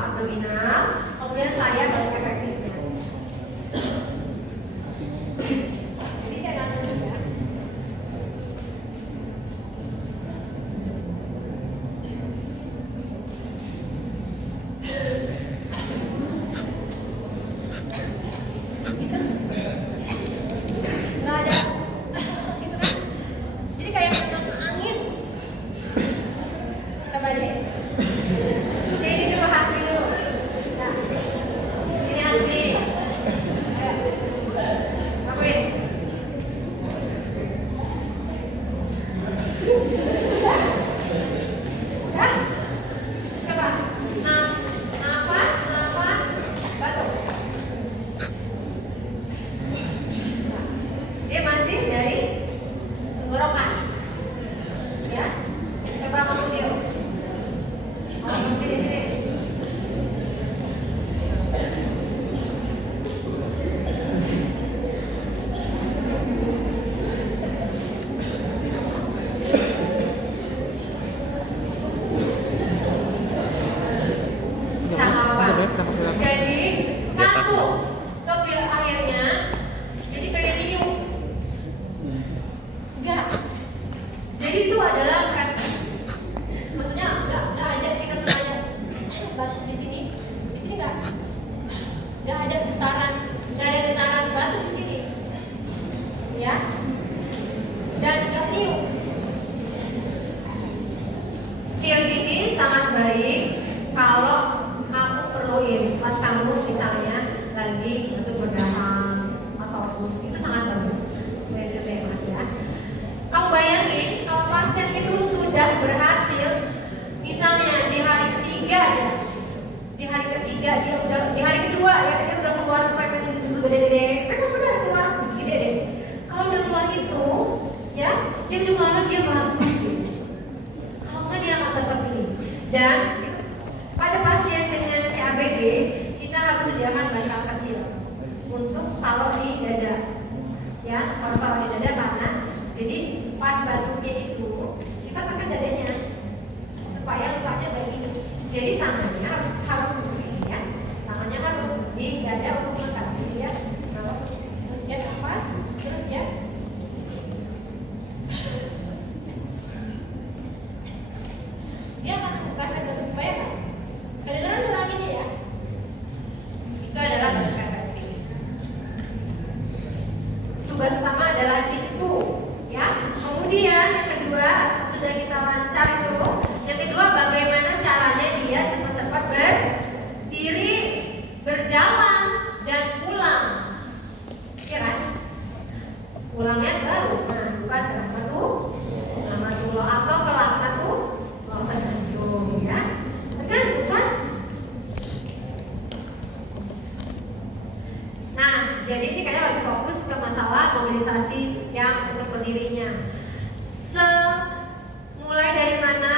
abdominal, kemudian saya balik efektifnya. Jadi saya nggak nunduk ya. Nggak ada, gitu kan? Jadi kayak kena angin. Coba deh. Jadi itu adalah versi. Maksudnya nggak ada kita sengaja batuk di sini nggak ada getaran batuk di sini, ya. Dan nggak niup. Skill ini sangat baik kalau kamu perluin pas kamu misalnya lagi untuk berdarah ataupun itu sangat bagus. Benar-benar Mas ya. Kamu bayangin kalau pasien itu sudah berhasil, misalnya di hari ketiga ya, di hari kedua ya dia udah keluar sperma itu gede-gede, memang benar keluar gede deh. Kalau udah keluar itu, ya dia dimana dia bagus gitu. Kalau nggak dia akan tetap ini. Dan pada pasien dengan CABG kita harus sediakan bantal kecil untuk taruh di dada, ya kalau taruh di dada karena jadi pas batuknya itu kita tekan dadanya supaya lukanya baik itu. Jadi tangannya harus begini ya, tangannya harus di dada untuk melengkapi ya. Kalau dia nafas terus ya. Dia akan menggerakkan jantung supaya kan? Kedengaran suara ini ya. Itu adalah gerakan ini. Tugas utama adalah itu, ya. Kemudian yang kedua sudah kita lancar itu. Yang kedua bagaimana caranya dia cepat-cepat berdiri, berjalan dan pulang. Ya kan? Pulangnya ke rumah, bukan ke rumah tuh atau ke laknat tuh. Tergantung ya, tergantung kan. Nah, jadi ini kadang lagi fokus ke masalah mobilisasi yang untuk berdirinya. Mulai dari mana?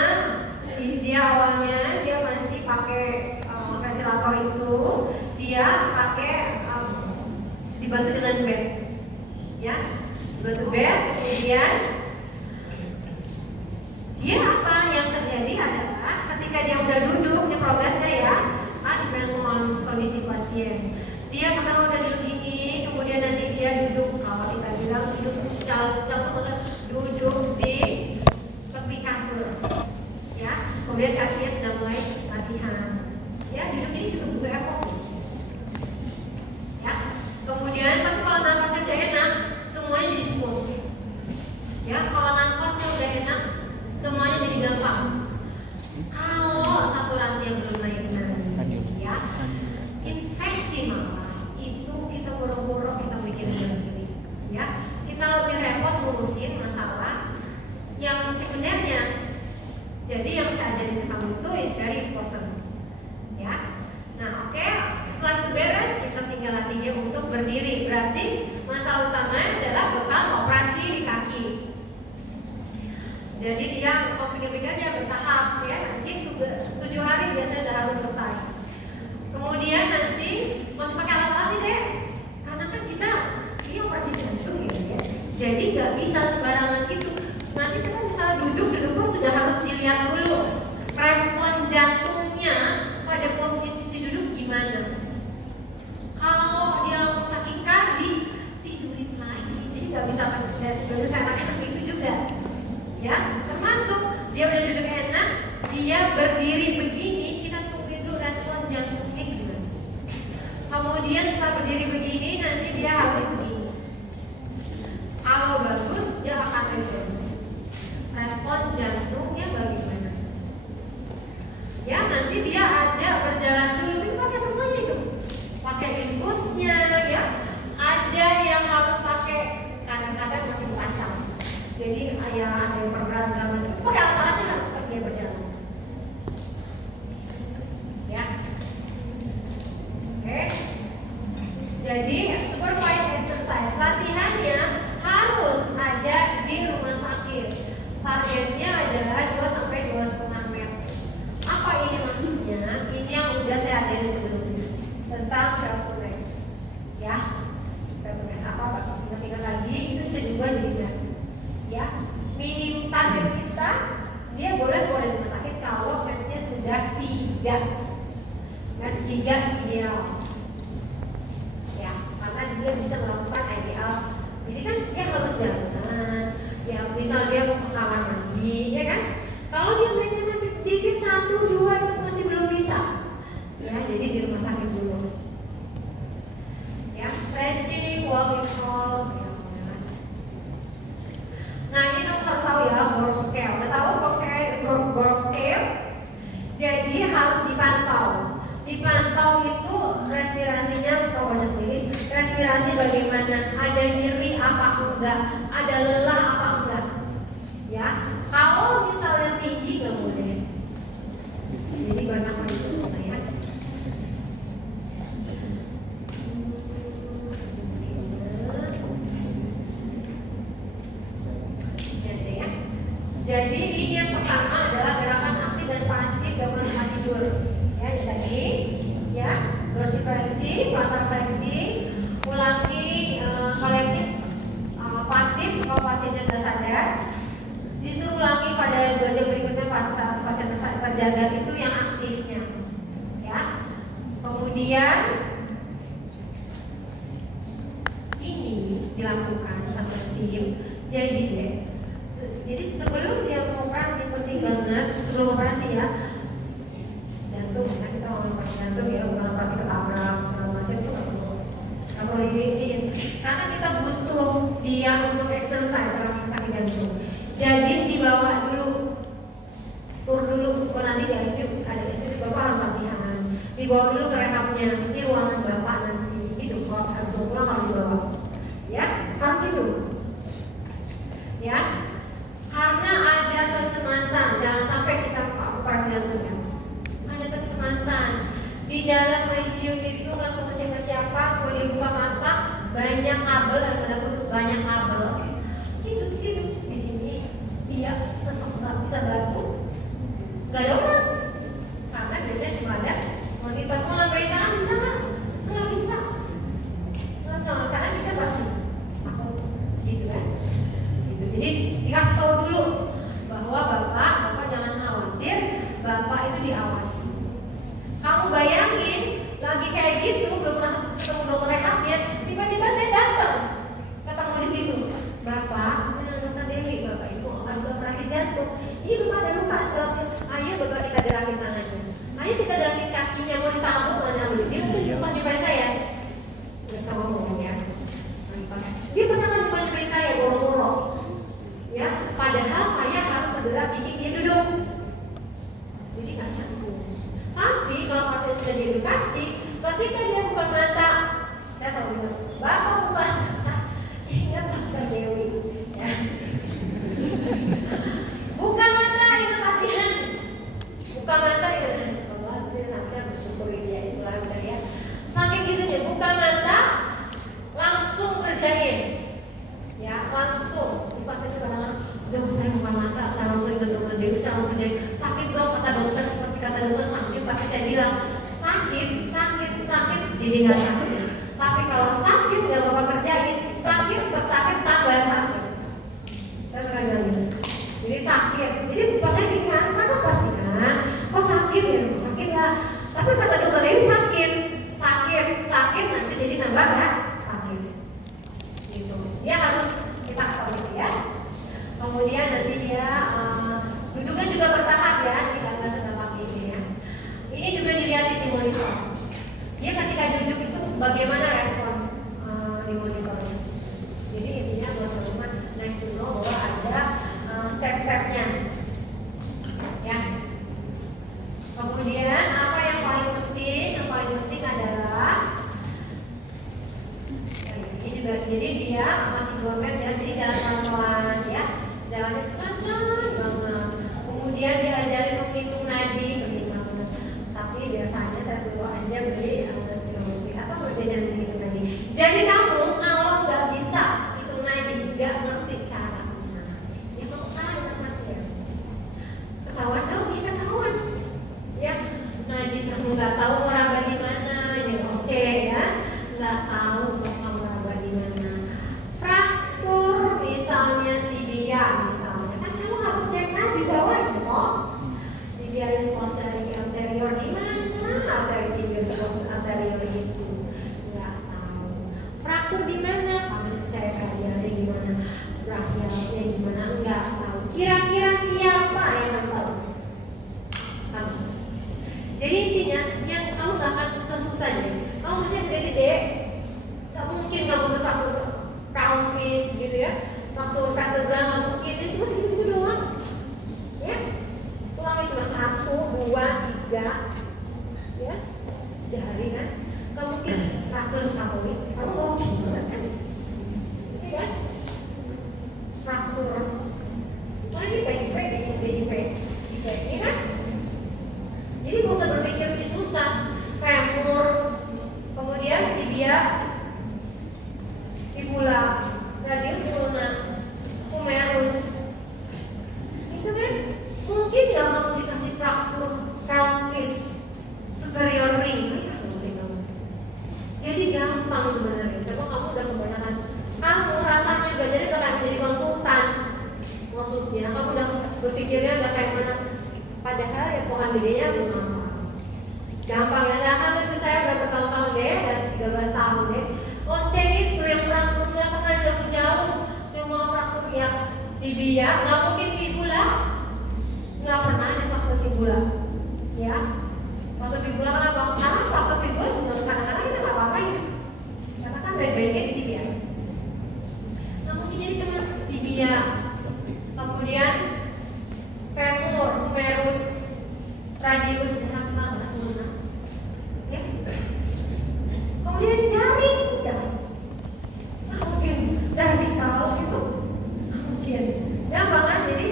Dia awalnya dia masih pakai ventilator itu, dia pakai dibantu dengan bed, ya, dibantu bed, kemudian dia apa yang terjadi adalah ketika dia udah duduk, ini progresnya ya, depends on kondisi pasien. Dia pertama udah duduk ini, kemudian nanti dia duduk, kalau kita bilang duduk contoh duduk di tepi kasur, ya. Kemudian kakinya sudah mulai latihan, ya. Duduk ini juga butuh effort, ya. Kemudian tapi kalau nafasnya udah enak, semuanya jadi smooth, ya. Kalau nafasnya udah enak, semuanya jadi gampang. Kalau saturasi yang belum naik benar, ya, infeksi malah itu kita boro-boro kita mikirin sendiri, ya. Kita lebih repot ngurusin masalah yang sebenarnya. Jadi yang saya ajarin kamu itu is very important, ya. Nah, oke, setelah itu beres kita tinggal latihnya untuk berdiri. Berarti masalah utama adalah bekas operasi di kaki. Jadi dia pikir-pikirnya bertahap ya, nanti 7 hari biasanya sudah harus selesai. Kemudian nanti masih pakai alat-alat deh, karena kan kita ini operasi jantung ya. Jadi nggak bisa sembarangan gitu. Nanti kita misalnya duduk di depan sudah harus dilihat dulu respon jantungnya pada posisi duduk gimana. Kalau dia langsung takikardi tidurin lagi, jadi nggak bisa sebenarnya saya pakai seperti itu juga. Ya, termasuk dia udah duduk enak, dia berdiri begini, kita tungguin dulu respon jantungnya gimana. Kemudian setelah berdiri begini, nanti dia harus begini. Kalau bagus, dia akan lebih bagus. Respon jantungnya bagaimana? Ya, nanti dia ada berjalan dulu, itu pakai semuanya itu. Pakai infusnya, ya. Ada yang harus pakai, kadang-kadang masih pasang. Jadi ada yang perberagaman itu pakai alat-alatnya harus pakai dia berjalan, ya. Oke. Jadi supervised exercise latihannya harus ada di rumah sakit. Targetnya adalah 2-2,5 meter. Apa ini maksudnya? Ini yang udah saya ajarin sebelumnya tentang self-rest, ya. Self-rest apa? Ingat lagi itu bisa diubah jadi max. Ya, minim target kita dia boleh keluar dari rumah sakit kalau match-nya sudah 3. Match 3 ideal. Ya, karena dia bisa melakukan ideal. Jadi kan dia harus jalan. Ya, misal dia mau ke kamar mandi. dipantau itu respirasinya, kau baca sendiri. Respirasi bagaimana? Ada nyeri apa enggak? Ada lelah apa enggak? Ya, kalau misalnya tinggi nggak boleh. Jadi banyak itu ya. Jadi ini yang pertama adalah gerakan aktif dan pasif gabungan tempat tidur. Ya, jadi ya dorsifleksi, plantar fleksi, ulangi kolektif pasif kalau pasiennya sudah sadar. Disuruh ulangi pada 2 jam berikutnya pasien terjaga itu yang aktifnya. Ya. Kemudian ini dilakukan satu tim. Jadi sebelum dia mengoperasi penting banget sebelum operasi ya jantung kan kita ngomong operasi jantung ya bukan operasi ketabrak segala macam itu nggak perlu diin karena kita butuh dia untuk exercise orang sakit jantung. Jadi dibawa dulu tur dulu nanti di ICU ada ICU bapak harus latihan dibawa dulu ke rehabnya ini ruangan bapak nanti gitu kalau harus pulang harus dibawa ya harus gitu ya. Karena ada kecemasan, jangan sampai kita operasi jantung ya. Ada kecemasan di dalam ICU itu nggak ketemu siapa-siapa, cuma dia buka mata, banyak kabel, banyak kabel. Tidur di sini, dia sesek nggak bisa bantu, nggak ada orang. Karena biasanya cuma ada monitor. Mau ngapain tangan bisa nggak? Nggak bisa. Nggak bisa, karena kita pasti takut, gitu kan? Jadi dikasih tahu dulu bahwa bapak jangan khawatir, bapak itu diawasi. Kamu bayangin lagi kayak gitu belum pernah ketemu dokter rehabnya, tiba-tiba saya datang ketemu di situ, bapak saya datang Dewi, bapak itu harus operasi jantung, ini belum ada luka sebelumnya. Ayo bapak kita gerakin tangannya, ayo kita gerakin kakinya, mau ditabuk nggak sambil dia udah jumpa nyumpain saya, nggak bisa ngomong ya. Dia pernah nyumpain saya boro-boro. Ya, padahal saya harus segera bikin dia duduk. Jadi nggak nyambung. Tapi kalau pasien sudah diedukasi, ketika dia buka mata, saya selalu bilang, bapak buka mata, ingat dokter Dewi. Ya. Buka mata, ingat latihan. Buka mata, ingat. Allah, dia sampai bersyukur dia itu lah ya. Saking gitunya, buka mata, langsung kerjain. Ya, langsung. Pasien kadang-kadang udah saya buka mata, saya langsung ke dokter Dewi, saya langsung kerjain. Sakit dong kata dokter, seperti kata dokter sakit, tapi saya bilang sakit, jadi nggak sakit. Tapi kalau sakit nggak bapak kerjain, sakit tambah sakit. Saya suka bilang gitu. Jadi sakit, jadi pasien ingat, takut pasti kan? Kok sakit ya? Sakit ya. Tapi kata dokter Dewi sakit nanti jadi nambah ya sakit. Gitu. Dia harus kita kasih gitu ya. Kemudian nanti dia duduknya juga bertahap ya, tidak segampang ini ya. Ini juga dilihat di monitor. Dia ketika duduk itu bagaimana respon di monitornya. Jadi intinya buat teman-teman nice to know bahwa ada step-stepnya. Ya. Kemudian apa yang paling penting? Yang paling penting adalah ini juga, jadi dia masih 2 meter ya, jadi jalan pelan-pelan ya, jalannya pelan-pelan banget. Kemudian dia ajarin menghitung nadi, tapi biasanya saya suruh aja beli spirometri atau berbeda dengan hitung nadi. Jadi kamu kalau nggak bisa hitung nadi, nggak ngerti cara gimana, itu kan pasti ya ketahuan dong, ini ketahuan ya. Nadi kamu nggak tahu mau raba di mana, ya OC ya, nggak tahu mau raba di mana. Fraktur misalnya tibia misalnya, kan kamu harus cek nadi di bawah itu kok. Tibialis posterior anterior di mana? Arteri tibialis anterior itu nggak tahu. Fraktur di mana? Kamu cek radialnya gimana? Brachialnya gimana? Nggak tahu. Kira-kira siapa yang harus tahu? Kamu. Jadi intinya yang kamu nggak akan susah-susah deh. Kamu masih gede-gede, nggak mungkin kamu tuh fraktur pelvis gitu ya, fraktur vertebra nggak mungkin. Ini cuma segitu doang, ya. Tulangnya cuma 1, 2, 3, ya. berpikirnya udah kayak mana. Padahal ya pohon gedenya gampang ya. Nggak kan saya udah bertahun-tahun deh, dan 13 tahun deh. Osteo itu yang fraktur nggak pernah jauh-jauh, cuma fraktur yang tibia, nggak mungkin fibula, nggak pernah ada fraktur fibula, ya. Fraktur fibula kenapa? Karena fraktur fibula juga kadang-kadang kita nggak apa-apain, karena kan baik-baiknya di tibia. Nggak mungkin jadi cuma tibia, kemudian femur, humerus, radius, jarak banget mana, ya. Kemudian jari, ya. Nggak mungkin cervical gitu, nggak mungkin. Gampang kan? Jadi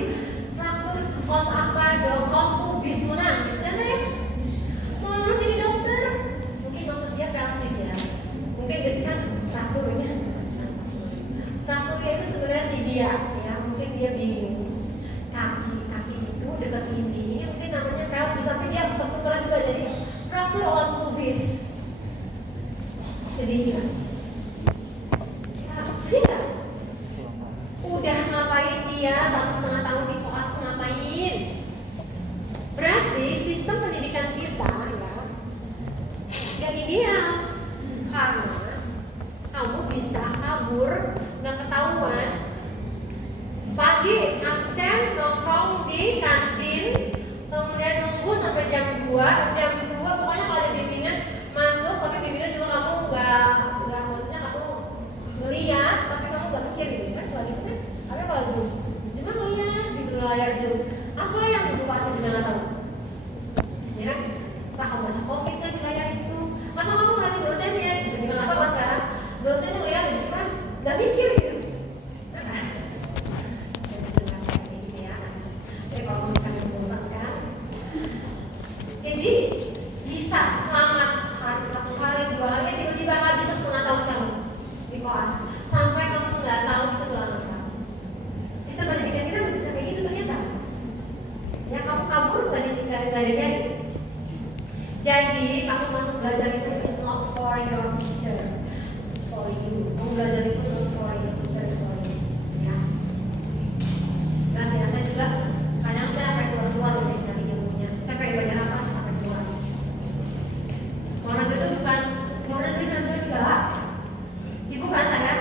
fraktur os apa, os pubis, mau nangis nggak sih? Mau lulus ini dokter? Mungkin maksud dia pelvis ya. Mungkin jadi kan frakturnya, frakturnya itu sebenarnya tibia, ya. Mungkin dia bingung. Kaki itu dekat ini mungkin namanya pelvis, tapi dia kebetulan juga jadi fraktur os pubis. Sedih kan? Sedih kan? Udah ngapain dia 1,5 tahun di koas, ngapain? Berarti sistem pendidikan kita ya gak ideal, karena kamu bisa kabur gak ketahuan, pagi absen nongkrong di kantin, kemudian nunggu sampai jam 2 pokoknya kalau ada bimbingan masuk, tapi bimbingan juga kamu nggak maksudnya kamu ngeliat, tapi kamu nggak mikir gitu kan, soal itu kan. Tapi kalau Zoom cuma ngeliat di layar Zoom, apa yang dibuka sih tidak tahu, ya kan? Entah kamu baca komik kan di layar itu, atau kamu ngeliatin dosennya, bisa juga nggak apa sekarang dosennya ngeliat cuma nggak mikir gitu. Jadi kalau misalnya membosankan, jadi bisa selamat hari 1 hari 2 hari, tiba-tiba habis 1,5 tahun kamu di koas sampai kamu nggak tahu itu tulang apa. Sistem pendidikan kita masih kayak gitu ternyata. Ya kamu kabur nggak ada. Jadi kamu masuk belajar itu is not for your teacher, it's for you. Kamu belajar itu not for your teacher, it's for you. Ya. Nah, saya juga kadang saya sampai keluar dari ilmunya. Saya pengen belajar apa sih sampai keluar. Mau negeri itu bukan mau negeri sampai enggak. Sibuk kan saya.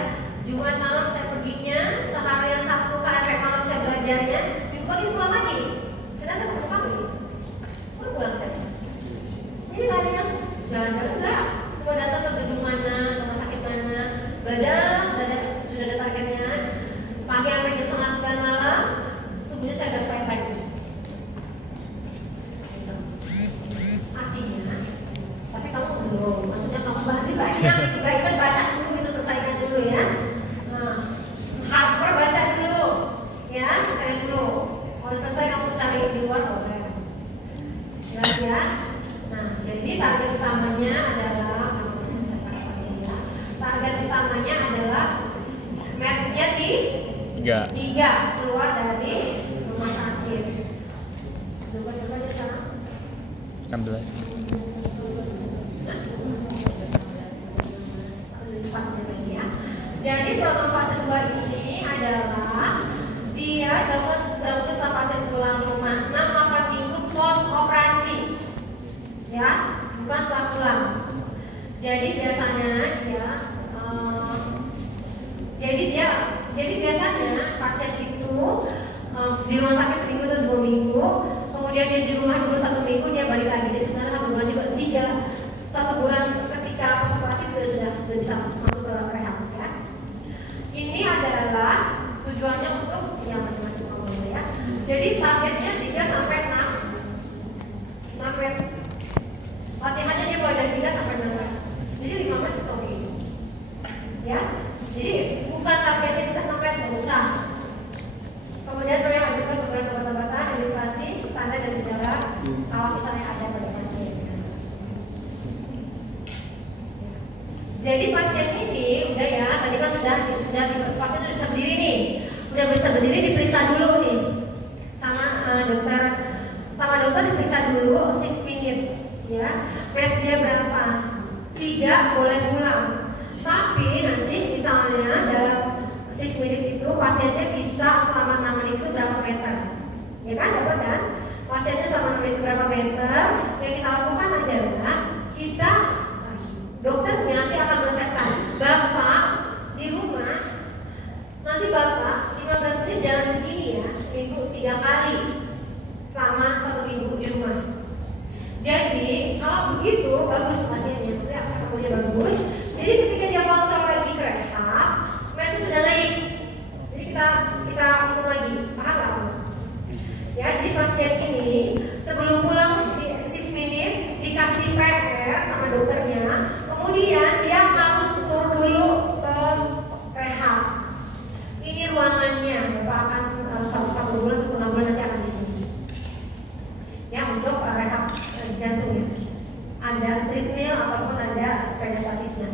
Jumat malam saya perginya, seharian Sabtu sampai malam saya belajarnya. Minggu pagi pulang lagi. Saya datang ketemu kamu. Pulang saya. Jadi nggak ada yang jalan-jalan enggak. Cuma datang ke gedung mana, rumah sakit mana, belajar sudah ada targetnya. Pagi sampai jam 9 malam. Subuhnya saya udah fine lagi. Artinya, tapi kamu belum, maksudnya kamu masih banyak itu kan baca dulu, itu selesaikan dulu ya. Nah, hardcore baca dulu, ya, selesai dulu. Kalau selesai kamu cari di luar boleh. Jelas ya. Nah, jadi target utamanya adalah matchnya di 3 keluar dari rumah sakit. Coba aja sekarang. 16. Jadi program fase 2 ini adalah dia dapat setelah pasien pulang rumah 6-8 minggu post operasi, ya, bukan setelah pulang. Jadi biasanya jadi biasanya pasien itu di rumah sakit seminggu atau 2 minggu, kemudian dia di rumah dulu 1 minggu, dia balik lagi di sekitar 1 bulan juga 1 bulan ketika post operasi sudah bisa masuk ke rehab ya. Ini adalah tujuannya untuk yang macam-macam kamu ya. Jadi targetnya 3 sampai 6 sampai latihannya dia mulai dari 3 sampai 16. Jadi 15 is oke. Ya. Jadi bukan targetnya kita sampai nggak usah. Kemudian boleh ajukan beberapa obat-obatan, edukasi, tanda dan gejala kalau misalnya ada pada pasien. Jadi pasien ini udah ya, tadi kan sudah pasien sudah bisa berdiri nih, udah bisa berdiri, diperiksa dulu nih sama dokter diperiksa dulu 6 minute ya, pace dia berapa, 3 boleh pulang. Tapi nanti misalnya dalam 6 menit itu pasiennya bisa selama 6 menit itu berapa meter ya kan, dapat kan? Pasiennya sama itu berapa meter? Yang kita lakukan adalah kita dokternya nanti akan resepkan bapak di rumah, nanti bapak 15 menit jalan segini ya, seminggu 3 kali selama 1 minggu di rumah. Jadi kalau begitu bagus pasiennya, maksudnya akurnya bagus. Jadi ketika dia kontrol lagi ke rehab, medsos sudah naik. Jadi kita hitung lagi, paham nggak? Ya, jadi pasien ini sebelum pulang di 6 menit dikasih PR sama dokternya, kemudian dia harus tur dulu ke rehab. Ini ruangannya, bapak akan satu bulan, 1,5 bulan nanti akan di sini. Ya, untuk rehab jantungnya. Ada treadmill ataupun ada sepeda statisnya.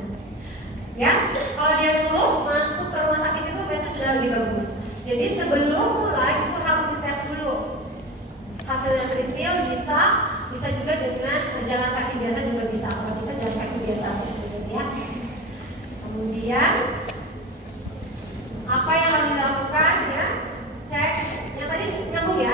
Ya, kalau dia dulu masuk ke rumah sakit itu biasanya sudah lebih bagus. Jadi sebelum mulai itu harus dites dulu. Hasilnya treadmill bisa juga dengan jalan kaki biasa juga bisa. Kalau kita jalan kaki biasa ya. Kemudian apa yang harus dilakukan ya? Cek yang tadi nyambung ya.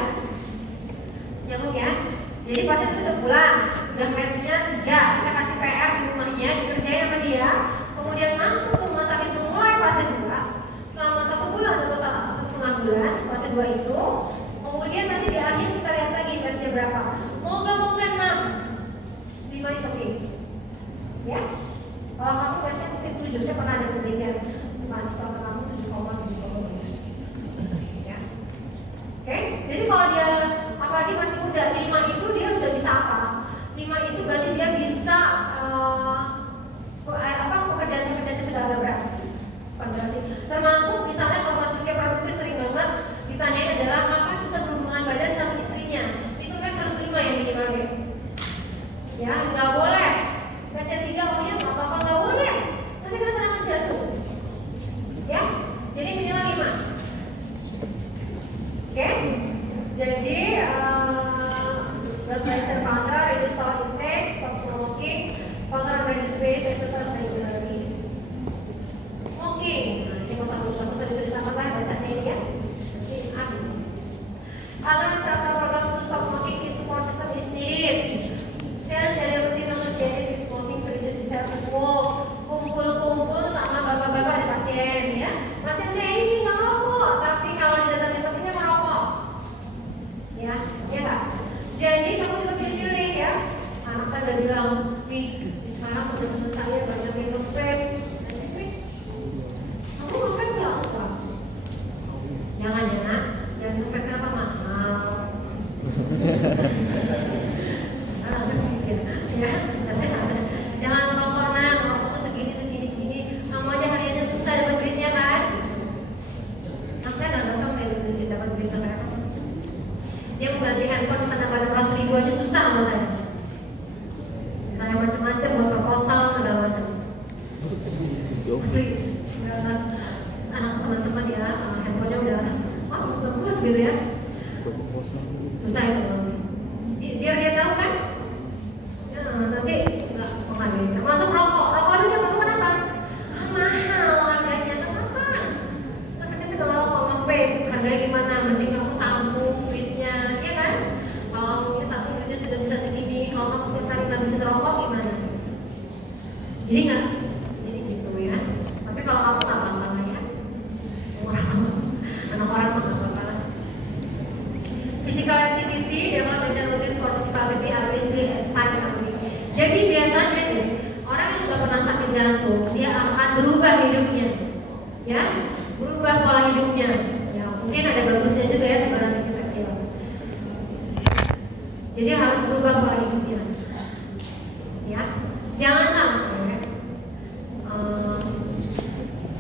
Jadi pasien itu udah pulang, udah mensnya 3, kita kasih PR di rumahnya, dikerjain sama dia. Kemudian masuk ke rumah sakit memulai fase 2 selama 1 bulan atau 1,5 bulan fase 2 itu. Kemudian nanti di akhir kita lihat lagi mensnya berapa. Moga 6, 5 is okay. Ya, kalau kamu mensnya mungkin 7, saya pernah ada penelitian mahasiswa kamu 7,7 ya. Oke, jadi kalau dia apalagi masih muda, 5 itu dia udah bisa apa? 5 itu berarti dia bisa pekerjaan-pekerjaannya sudah agak berat. Termasuk misalnya kalau masuk usia produktif sering banget ditanyain adalah apa bisa berhubungan badan sama istrinya. Itu kan 105 ya minimalnya. Ya, nggak boleh. Baca 3 maunya apa-apa nggak boleh. Nanti kena serangan jantung. Ya, jadi minimal 5. Oke? Jadi blood pressure counter, reduce salt intake, stop smoking, control reduce weight, exercise regularly. Smoking, ini nggak usah disama lah bacanya ini ya. Jadi habis nih. Alarm serta program untuk stop smoking is support system is needed. Change dari rutin associated with smoking to reduce desire to smoke. Kumpul-kumpul sama bapak-bapak dan pasien ya. Pasien saya ini nggak merokok, tapi kalau didatangin temennya merokok. Ya nggak. Jadi kamu juga pilih ya. Anak saya udah bilang, sekarang teman-teman saya banyak yang nge-vape. Kamu nge-vape nggak? Jangan ya, jangan nge-vape kenapa mahal? Ya, jangan merokok merokok tuh segini. Kamu aja hariannya susah dapat duitnya kan? Anak saya nggak gampang dapat duit kan? Dia mau ganti handphone kena 800.000 aja susah sama saya. Kayak macam-macam buat proposal segala macam. Asli, anak teman-teman ya, handphonenya udah bagus gitu ya. Susah itu. Biar dia tahu kan. Ya, nanti nggak mengambil. Termasuk rokok juga kamu kenapa? Mahal harganya kenapa? Terus kesini kalau rokok nge-vape harganya gimana? Mending kamu tabung duitnya, ya kan? Kalau kita tabung duitnya sudah bisa segini, kalau kamu setiap hari nggak bisa ngerokok gimana? Jadi nggak, jadi gitu ya. Tapi kalau kamu nggak apa-apa ya, anak orang nggak apa-apa. Physical activity dapat menjadi rutin for physicality always time only. Jadi biasanya nih orang yang sudah pernah sakit jantung dia akan berubah hidupnya, ya, berubah pola hidupnya. Ya mungkin ada bagusnya juga ya sekarang kecil-kecil. Jadi harus berubah pola hidupnya, ya. Jangan sampai.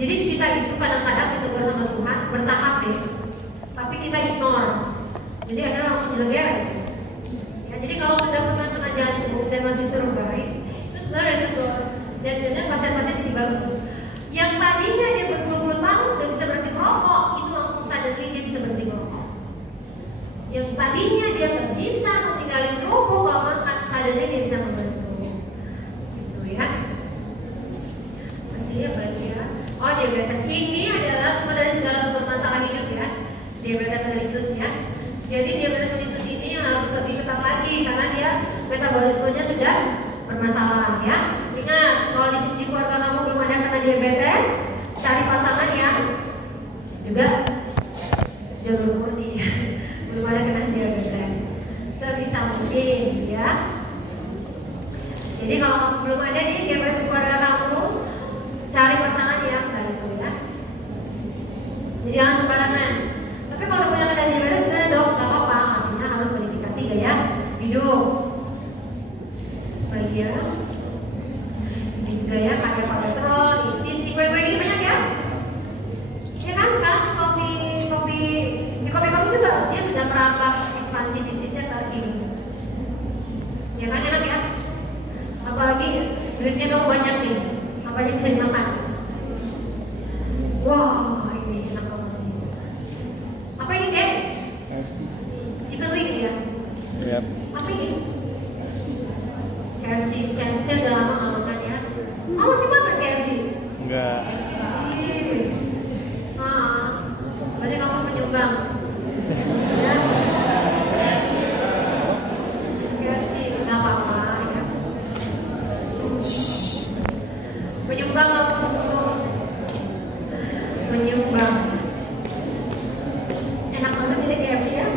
Jadi kita itu kadang-kadang ditegur sama Tuhan bertahap deh, tapi kita ignore. Jadi ada langsung jeleger aja. Ya, jadi kalau sudah pernah jantung dan masih suruh baik, itu sebenarnya ditegur. Dan biasanya pasien-pasien jadi bagus. Yang tadinya dia berpuluh-puluh tahun udah bisa berhenti merokok, itu langsung sadar dia bisa berhenti merokok. Yang tadinya dia nggak bisa tinggalin kerupuk kalau makan, sadarnya dia bisa membantu. Gitu ya. Masih apa lagi ya? Oh, diabetes ini adalah sumber dari segala sumber masalah hidup ya. Diabetes mellitus ya. Jadi diabetes metabolismenya sudah bermasalah ya. Ingat, kalau di keluarga kamu belum ada kena diabetes, cari pasangan yang juga jalur murni, belum ada kena diabetes. Sebisa mungkin ya. Jadi kalau belum ada nih diabetes di keluarga kamu, cari pasangan yang baik ya. Jadi jangan sembarangan. Tapi kalau punya kena diabetes, sebenarnya dok, nggak apa-apa. Artinya harus modifikasi gaya hidup. Baik ya. Ini juga ya, pakai kolesterol, cheese, di kue-kue ini banyak ya. Ya kan sekarang di kopi juga dia sudah merambah ekspansi bisnisnya ke ini. Ya kan enak ya. Apalagi duitnya kamu banyak nih, apa aja bisa dimakan. Wah, ini enak banget. Apa ini deh? Chicken wing ya? Yep. Apa ini? KFC udah lama nggak makan ya. Kamu masih makan KFC? Enggak. Berarti kamu penyumbang. Ya. KFC nggak apa-apa ya. Penyumbang kamu menyumbang. Enak banget ini KFC ya.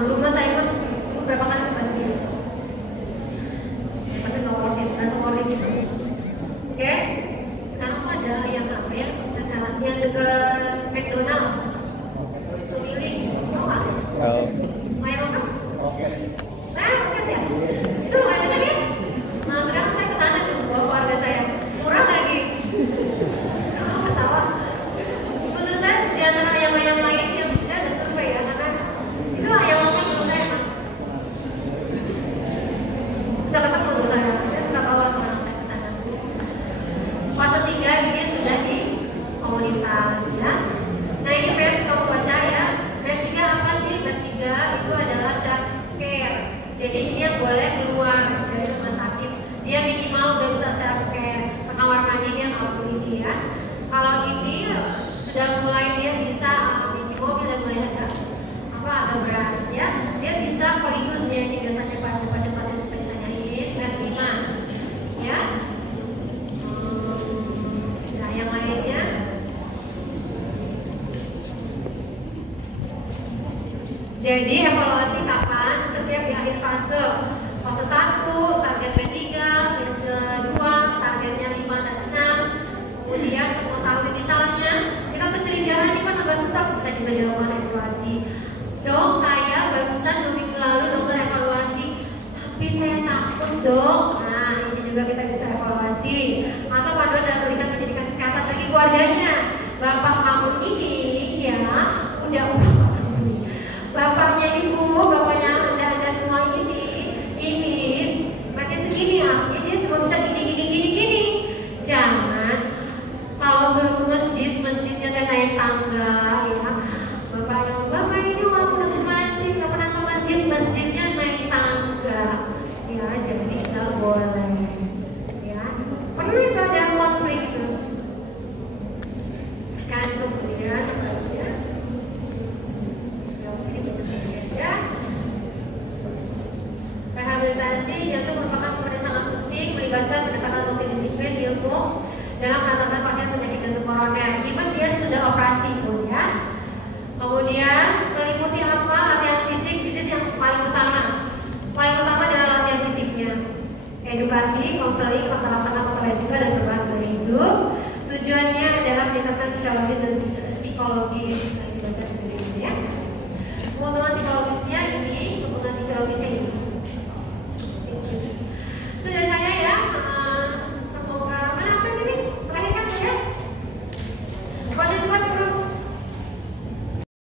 Di rumah saya pun beberapa kali pasti KFC. Tapi nggak worth it, rasa worth it gitu. Oke, sekarang tuh ada yang apa ya? Sekarang yang dekat McDonald, keliling, mau nggak? Oh. Mau yang makan? Oke. Nah, oke ya. Itu lumayan enak ya. Nah, sekarang saya kesana tuh bawa keluarga saya. Murah lagi. Kamu ketawa. Menurut saya di antara ayam-ayam lain yang saya udah survei ya, karena itu ayam-ayam menurut saya enak. Bisa ketemu tuh saya suka bawa orang saya ke sana. Fase 3 ini sudah di komunitas ya. Nah ini PS kamu baca ya. PS 3 apa sih? PS 3 itu adalah self care. Jadi ini yang boleh keluar dari rumah sakit. Dia minimal udah bisa self care. Kamar mandi dia mampu ini ya. Kalau ini sudah mulai dia bisa cuci mobil dan mulai agak berat ya. Dia bisa polikusnya ini biasanya pada pasien-pasien seperti tanyain PS 5 ya. Nah yang lainnya jadi evaluasi kapan? Setiap di akhir fase 1 target P3, fase 2 targetnya 5 dan 6. Kemudian mengetahui misalnya kita tuh cerigaan nih kan nambah sesak, bisa juga dilakukan evaluasi. Dok, saya barusan 2 minggu lalu dokter evaluasi, tapi saya takut dok. Nah ini juga kita bisa evaluasi. Atau panduan dalam berikan pendidikan kesehatan bagi keluarganya. Bapak kamu ini ya udah bapaknya ibu, bapaknya anda semua ini makin segini ya, dia cuma bisa gini. Jangan kalau suruh ke masjidnya dan naik tangga ya. Bapak ini orang udah mati, nggak pernah ke masjidnya naik tangga ya, jadi nggak boleh ya. Perlu itu ada konflik itu kan. Kemudian rehabilitasi jantung merupakan komponen sangat penting, melibatkan pendekatan multidisiplin ilmu dalam penanganan pasien penyakit jantung koroner. Even dia sudah operasi pun ya. Kemudian meliputi apa? Latihan fisik yang paling utama. Paling utama adalah latihan fisiknya. Edukasi, konseling, pelaksana faktor resiko dan perubahan gaya hidup. Tujuannya adalah meningkatkan fisiologis dan psikologis